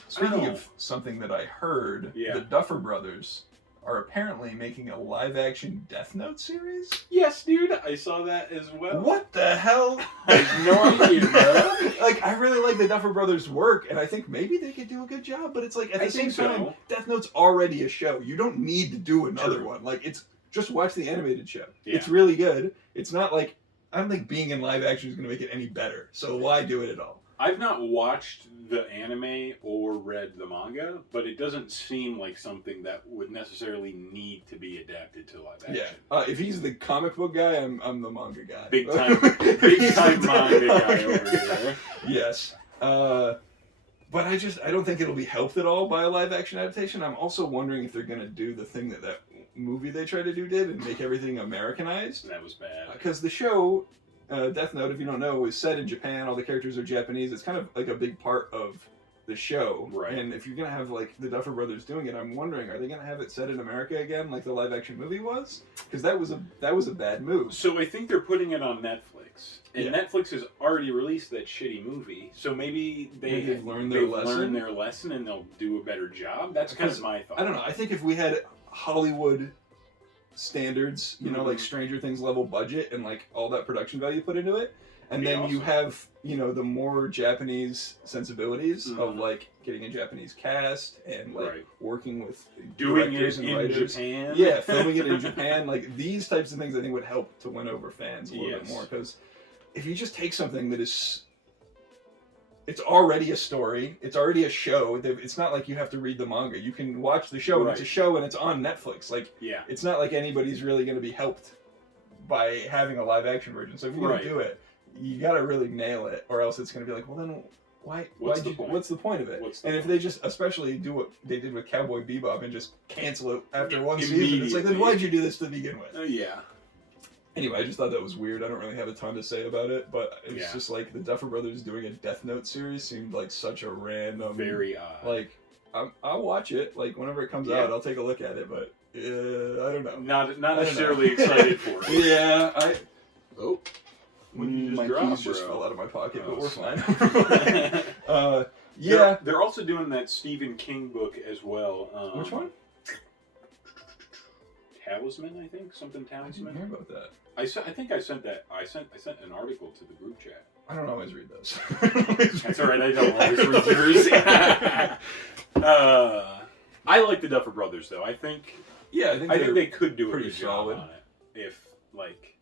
Speaking of something that I heard, the Duffer brothers are apparently making a live-action Death Note series? Yes, dude. I saw that as well. What the hell? I have no idea, bro. Like, I really like the Duffer Brothers' work, and I think maybe they could do a good job, but it's like, at the same time, Death Note's already a show. You don't need to do another one. Like, it's just watch the animated show. Yeah. It's really good. It's not like, I don't think being in live action is going to make it any better, so why do it at all? I've not watched the anime or read the manga, but it doesn't seem like something that would necessarily need to be adapted to live action. Yeah, if he's the comic book guy, I'm the manga guy. Big time manga guy over here. Yes, but I don't think it'll be helped at all by a live action adaptation. I'm also wondering if they're gonna do the thing that movie they tried to do did and make everything Americanized. That was bad. Because the show. Death Note, if you don't know, is set in Japan. All the characters are Japanese. It's kind of like a big part of the show. Right. And if you're going to have, like, the Duffer Brothers doing it, I'm wondering, are they going to have it set in America again, like the live-action movie was? Because that was a bad move. So I think they're putting it on Netflix. And Netflix has already released that shitty movie. So maybe they've learned their lesson and they'll do a better job. That's kind of my thought. I don't know. I think if we had Hollywood standards, you know, like Stranger Things level budget and like all that production value put into it, and then you have, you know, the more Japanese sensibilities of like getting a Japanese cast and like working with doing directors it and in writers. Japan, filming it in Japan, like these types of things I think would help to win over fans a little bit more, because if you just take something that is, it's already a story. It's already a show. It's not like you have to read the manga. You can watch the show, and it's a show, and it's on Netflix. Like, it's not like anybody's really going to be helped by having a live-action version. So if you're going to do it, you got to really nail it, or else it's going to be like, well, then what's the point of it? And if they just, especially do what they did with Cowboy Bebop and just cancel it after one season, it's like, then why'd you do this to begin with? Anyway, I just thought that was weird. I don't really have a ton to say about it, but it's just like the Duffer Brothers doing a Death Note series seemed like such a random... Very odd. Like, I'll watch it. Like, whenever it comes out, I'll take a look at it, but I don't know. Not necessarily excited for it. Yeah, Oh. My keys just fell out of my pocket, but we're fine. They're also doing that Stephen King book as well. Which one? Talisman, I think. Something Talisman. I didn't hear about that. I think I sent that. I sent an article to the group chat. I don't always read those. That's all right. I don't always read yours. I like the Duffer Brothers, though. I think they could do a good job on it if like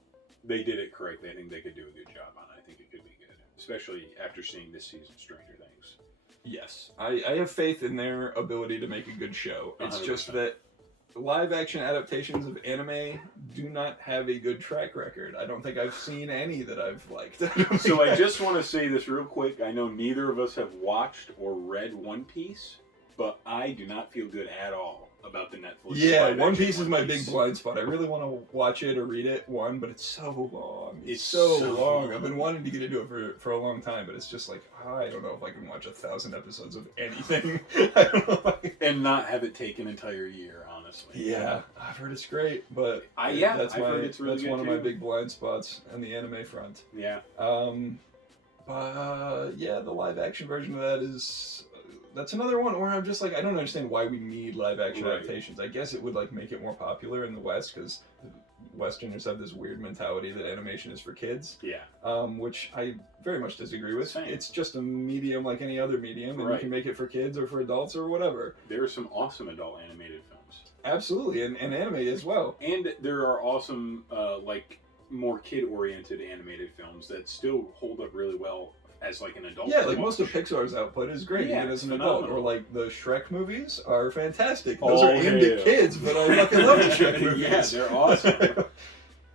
they did it correctly. I think they could do a good job on it. I think it could be good, especially after seeing this season's Stranger Things. Yes, I have faith in their ability to make a good show. It's 100%. Just that live action adaptations of anime do not have a good track record. I don't think I've seen any that I've liked. So I just want to say this real quick. I know neither of us have watched or read One Piece, but I do not feel good at all about the Netflix. Yeah, One Piece is my big blind spot. I really want to watch it or read it, but it's so long. It's so long. I've been wanting to get into it for a long time, but it's just like, I don't know if I can watch 1,000 episodes of anything. I don't know if I can. And not have it take an entire year, honestly. Yeah, I've heard it's great, but I've heard it's really good one of too. my big blind spots on the anime front. Yeah. Yeah, the live action version of that is... That's another one where I'm just like, I don't understand why we need live action adaptations. I guess it would like make it more popular in the West because Westerners have this weird mentality that animation is for kids. Yeah. Which I very much disagree with. Same. It's just a medium like any other medium, and you can make it for kids or for adults or whatever. There are some awesome adult animated films. Absolutely, and animated as well. And there are awesome, like, more kid-oriented animated films that still hold up really well as like an adult. Yeah, like most of Pixar's output is great even as an adult. Or like the Shrek movies are fantastic. Those are aimed at kids, but I fucking love the Shrek movies. Yeah, they're awesome.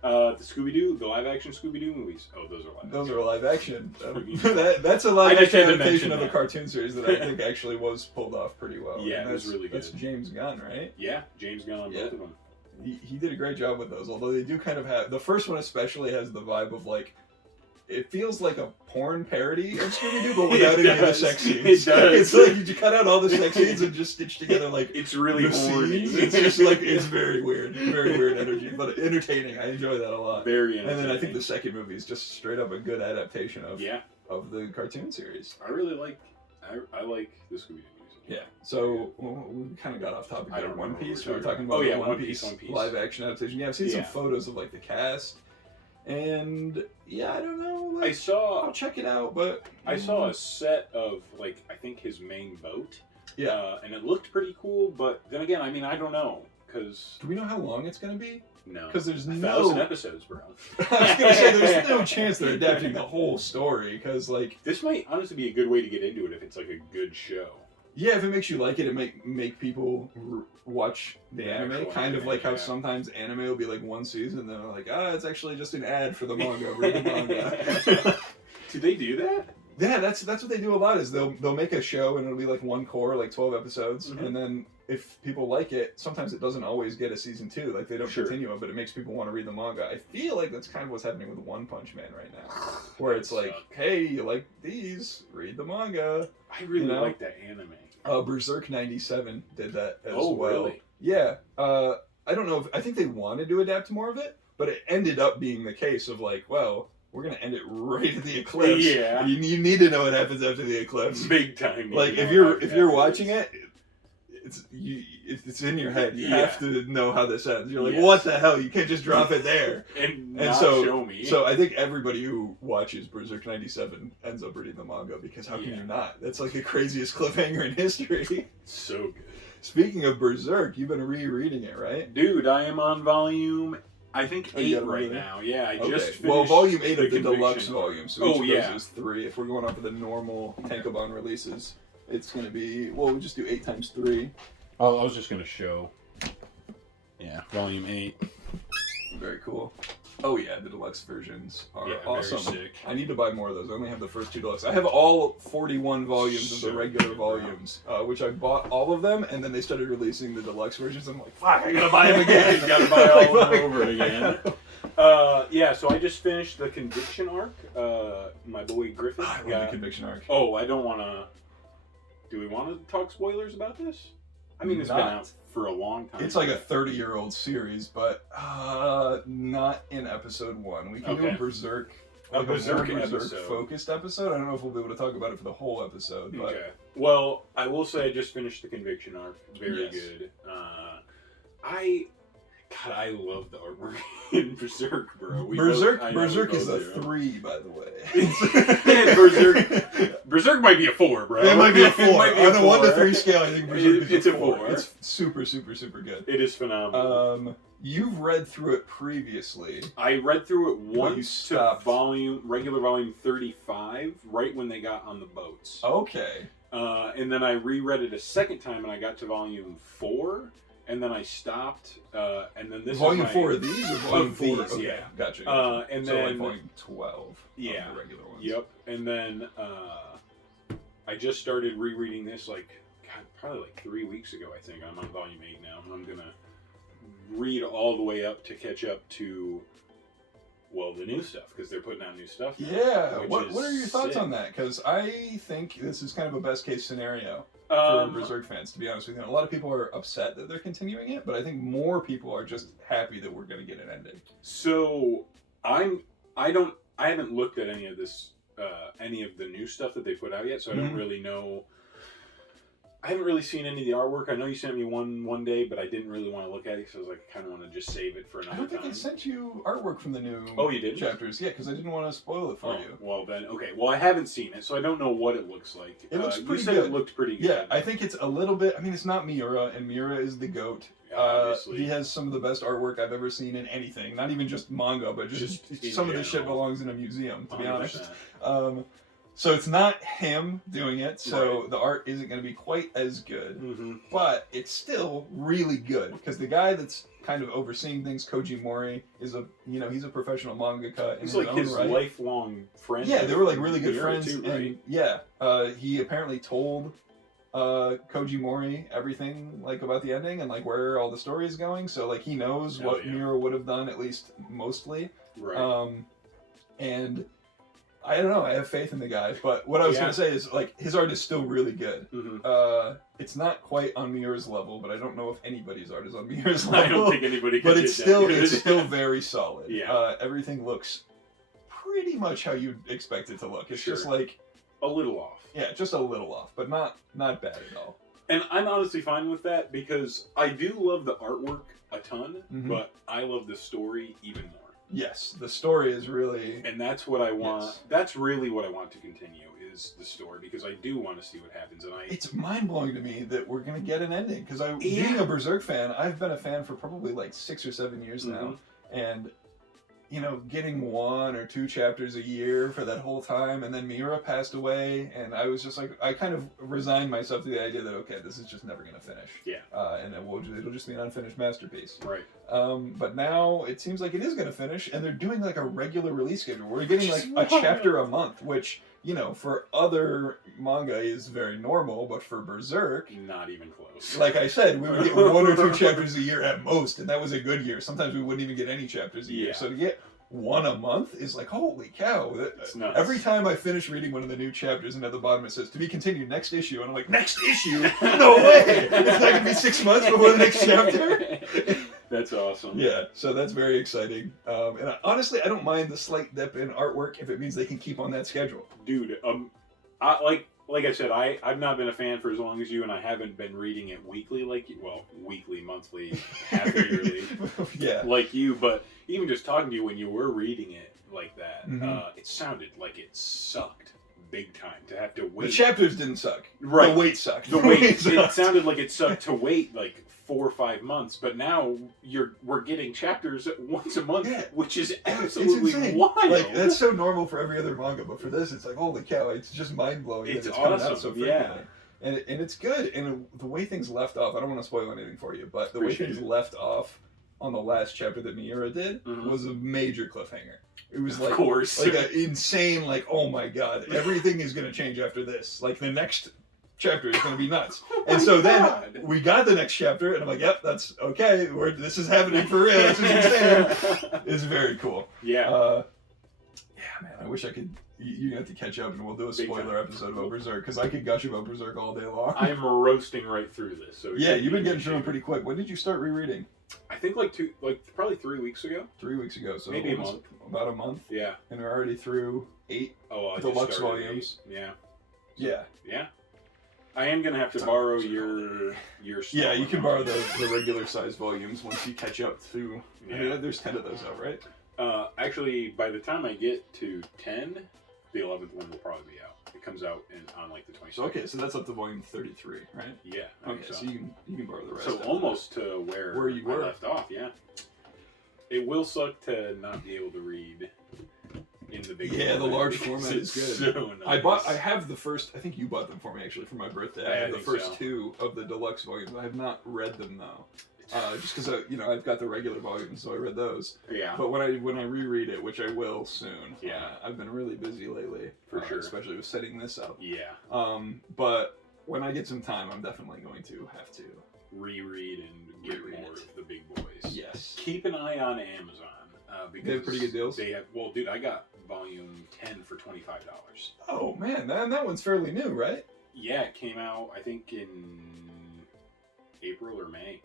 The Scooby-Doo, the live-action Scooby-Doo movies. Oh, those are live. Those are live action. That's a live action adaptation of a cartoon series that I think actually was pulled off pretty well. Yeah, it was really good. That's James Gunn, right? Yeah, James Gunn on both of them. He did a great job with those. Although they do kind of have the first one especially has the vibe of like. It feels like a porn parody of Scooby-Doo, but without any of the sex scenes. It does. It's like you cut out all the sex scenes and just stitch together like it's really horny. It's just like it's very weird energy, but entertaining. I enjoy that a lot. Very entertaining. And then I think the second movie is just straight up a good adaptation of the cartoon series. I really like I like the Scooby-Doo movies. Yeah. So we kind of got off topic there. One Piece. We were talking about One Piece live action adaptation. Yeah, I've seen some photos of like the cast. And yeah, I don't know. Like, I'll check it out, but I saw a set of like I think his main boat. Yeah, and it looked pretty cool. But then again, I mean, I don't know because do we know how long it's gonna be? No, because there's 1,000 episodes, bro. I was gonna say there's no chance they're adapting the whole story because like this might honestly be a good way to get into it if it's like a good show. Yeah, if it makes you like it, it make people watch the anime. Kind of like how sometimes anime will be like one season, and then they're like, it's actually just an ad for the manga. Read the manga. Do they do that? Yeah, that's what they do a lot. Is they'll make a show and it'll be like one core, like 12 episodes, and then if people like it, sometimes it doesn't always get a season 2. Like they don't continue it, but it makes people want to read the manga. I feel like that's kind of what's happening with One Punch Man right now, where it's like, hey, you like these? Read the manga. I really like that anime. Berserk 97 did that as well. Really? Yeah. I don't know I think they wanted to adapt more of it, but it ended up being the case of like, well, we're gonna end it right at the eclipse. Yeah. You need to know what happens after the eclipse. Big time. Like if you're watching it, it's in your head. You have to know how this ends. You're like, what the hell? You can't just drop it there and so show me. So I think everybody who watches Berserk 97 ends up reading the manga because how can you not? That's like the craziest cliffhanger in history. So good. Speaking of Berserk, you've been rereading it, right? Dude, I am on volume, I think 8 right now. Yeah, I just finished. Well, volume 8 of the deluxe volume, so each of those is 3. If we're going off of the normal Tankobon releases, it's going to be, well, we'll just do 8 times 3. Oh, I was just going to show. Yeah, volume 8. Very cool. Oh yeah, the deluxe versions are awesome. Very sick. I need to buy more of those. I only have the first 2 deluxe. I have all 41 volumes of the regular volumes, which I bought all of them, and then they started releasing the deluxe versions. I'm like, fuck, I gotta buy them again. You gotta buy all of them over again. Yeah, so I just finished the Conviction arc. My boy Griffith. I love the Conviction arc. Oh, I don't want to. Do we want to talk spoilers about this? I mean, it's been out for a long time. It's like a 30-year-old series, but not in episode 1. We can do a Berserk, like a Berserk-focused episode. I don't know if we'll be able to talk about it for the whole episode. But... Okay. Well, I will say I just finished the Conviction arc. Very good. I love the artwork in Berserk, bro. Berserk is a 3, by the way. Berserk might be a 4, bro. It might be a 4. On a 1 to 3 scale, I think Berserk is a 4. It's super, super, super good. It is phenomenal. You've read through it previously. I read through it once to regular volume 35, right when they got on the boats. Okay. And then I reread it a second time, and I got to volume 4. and then I stopped, and then this volume is my, 4 of these or volume 4? These, Okay, yeah. Gotcha. And so then like volume 12. Yeah. Of the regular ones. Yep. And then I just started rereading this probably like 3 weeks ago. I think I'm on volume 8 now. I'm gonna read all the way up to catch up to the new stuff because they're putting out new stuff now, Yeah. What are your thoughts sick. on that? Because I think this is kind of a best case scenario for Berserk fans, to be honest with you. A lot of people are upset that they're continuing it, but I think more people are just happy that we're going to get an ending. So I haven't looked at any of this, any of the new stuff that they put out yet, so I don't really know. I haven't really seen any of the artwork. I know you sent me one day, but I didn't really want to look at it because I was like, I kind of want to just save it for another time. I don't think I sent you artwork from the new you didn't? chapters. Yeah, because I didn't want to spoil it for you. Well then, okay. Well, I haven't seen it, so I don't know what it looks like. It looks pretty you said good. It looked pretty good. Yeah, I think it's a little bit. I mean, it's not Miura, and Miura is the GOAT. Obviously. He has some of the best artwork I've ever seen in anything. Not even just manga, but just some of this shit belongs in a museum, to be 100%. honest. So it's not him doing it, so the art isn't going to be quite as good, but it's still really good because the guy that's kind of overseeing things, Koji Mori, is he's a professional mangaka. He's like his lifelong friend. Yeah, they were like really good friends, too, right? and he apparently told Koji Mori everything like about the ending and like where all the story is going. So like he knows what Miura would have done, at least mostly. Right. And I don't know. I have faith in the guy, but what I was going to say is like his art is still really good. It's not quite on Miura's level, but I don't know if anybody's art is on Miura's level. I don't think anybody can. But it's still very solid. Yeah. Everything looks pretty much how you'd expect it to look. It's just like a little off. Yeah, just a little off, but not bad at all. And I'm honestly fine with that because I do love the artwork a ton, but I love the story even more. Yes, the story is really... And that's what I want. Yes. That's really what I want to continue, is the story, because I do want to see what happens. And it's mind-blowing to me that we're going to get an ending, because being a Berserk fan, I've been a fan for probably like 6 or 7 years now, and... getting 1 or 2 chapters a year for that whole time, and then Miura passed away, and I was just like, I kind of resigned myself to the idea that, okay, this is just never going to finish. Yeah. And it'll just be an unfinished masterpiece. Right. But now it seems like it is going to finish, and they're doing like a regular release schedule. We're getting like a chapter a month, which, for other manga is very normal, but for Berserk... Not even close. Like I said, we would get 1 or 2 chapters a year at most, and that was a good year. Sometimes we wouldn't even get any chapters a year. So to get 1 a month is like, holy cow. It's nuts. Every time I finish reading one of the new chapters, and at the bottom it says, to be continued, next issue. And I'm like, next issue? No way! It's not going to be 6 months before the next chapter? That's awesome. Yeah, so that's very exciting. And honestly, I don't mind the slight dip in artwork if it means they can keep on that schedule. Dude, like I said, I've not been a fan for as long as you, and I haven't been reading it weekly like you. Well, weekly, monthly, half-yearly, like you. But even just talking to you when you were reading it like that, it sounded like it sucked big time to have to wait. The chapters didn't suck. Right. The wait sucked. The wait. It sounded like it sucked to wait like 4 or 5 months, but now we're getting chapters once a month, which is absolutely wild. Like that's so normal for every other manga, but for this, it's like holy cow! It's just mind blowing. It's coming awesome. Out so frequently. And it's good. And the way things left off, I don't want to spoil anything for you, but the way things left off on the last chapter that Miura did was a major cliffhanger. It was like, like an insane, like, oh my god, everything is going to change after this. Like the next chapter is going to be nuts. And so then we got the next chapter, and I'm like, yep, that's okay. This is happening for real. This is insane. It's very cool. Yeah. Man, I wish I could. You have to catch up, and we'll do a spoiler episode about Berserk, because I could gush about Berserk all day long. I'm roasting right through this. So yeah, you've been getting through them pretty quick. When did you start rereading? I think probably 3 weeks ago. 3 weeks ago, so maybe a month. About a month. Yeah. And we're already through 8 deluxe volumes. Yeah. Yeah. Yeah. I am gonna have to borrow your Yeah, you can borrow the regular size volumes once you catch up to. Yeah. I mean, there's 10 of those out, right? Actually, by the time I get to 10, the 11th one will probably be out. It comes out on like the 22nd. So okay, so that's up to volume 33, right? Yeah. Okay, so you can borrow the rest. So almost to where you were. I left off. Yeah. It will suck to not be able to read in the big. Yeah, the large format is good. So nice. I have the first. I think you bought them for me actually for my birthday. I have the first 2 of the deluxe volumes. I have not read them though. just because I've got the regular volumes, so I read those. Yeah. But when I reread it, which I will soon. Yeah. I've been really busy lately. For sure. Especially with setting this up. Yeah. But when I get some time, I'm definitely going to have to reread and get more of the big boys. Yes. Keep an eye on Amazon. Because they have pretty good deals? They have. Well, dude, I got volume 10 for $25. Oh, man. That one's fairly new, right? Yeah, it came out, I think, in April or May.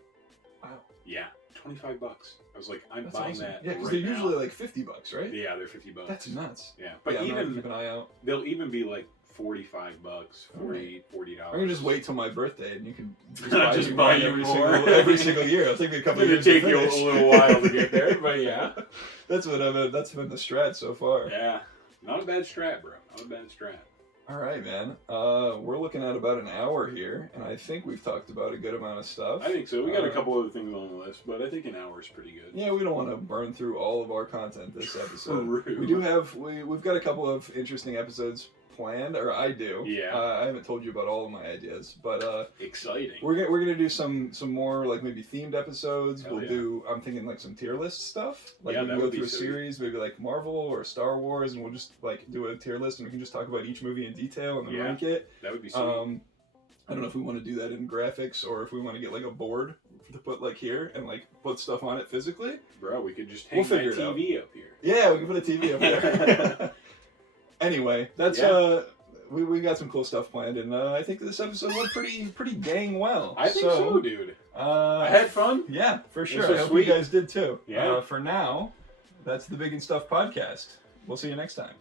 Wow. Yeah, $25. I was like, I'm That's buying awesome. that. Yeah, because right they're now. usually like $50, right? Yeah, they're $50. That's nuts. Yeah, but yeah, even keep an eye out. They'll even be like $45, $40. I can just wait till my birthday and you can just buy you more every single year. It'll take me a couple of years. It'll take you a little while to get there, but yeah. That's been the strat so far. Yeah, not a bad strat, bro. Not a bad strat. All right, man. We're looking at about an hour here, and I think we've talked about a good amount of stuff. I think so. We got a couple other things on the list, but I think an hour is pretty good. Yeah, we don't want to burn through all of our content this episode. True. We do have we've got a couple of interesting episodes planned, or I do. Yeah. I haven't told you about all of my ideas, but exciting. We're gonna do some more like maybe themed episodes. Hell yeah. Do I'm thinking like some tier list stuff. Like Yeah, we that can go would be through a sweet. series, maybe like Marvel or Star Wars, and we'll just like do a tier list, and we can just talk about each movie in detail and then Yeah. rank it. That would be sweet. I don't know if we want to do that in graphics or if we want to get like a board to put like here and like put stuff on it physically. Bro, we could just hang We'll figure that it out. TV up here. Yeah, we can put a TV up there. Anyway, that's we got some cool stuff planned, and I think this episode went pretty dang well. I think so, dude. I had fun. Yeah, for sure. so I hope sweet. you guys did too. Yeah. For now, that's the Big and Stuff podcast. We'll see you next time.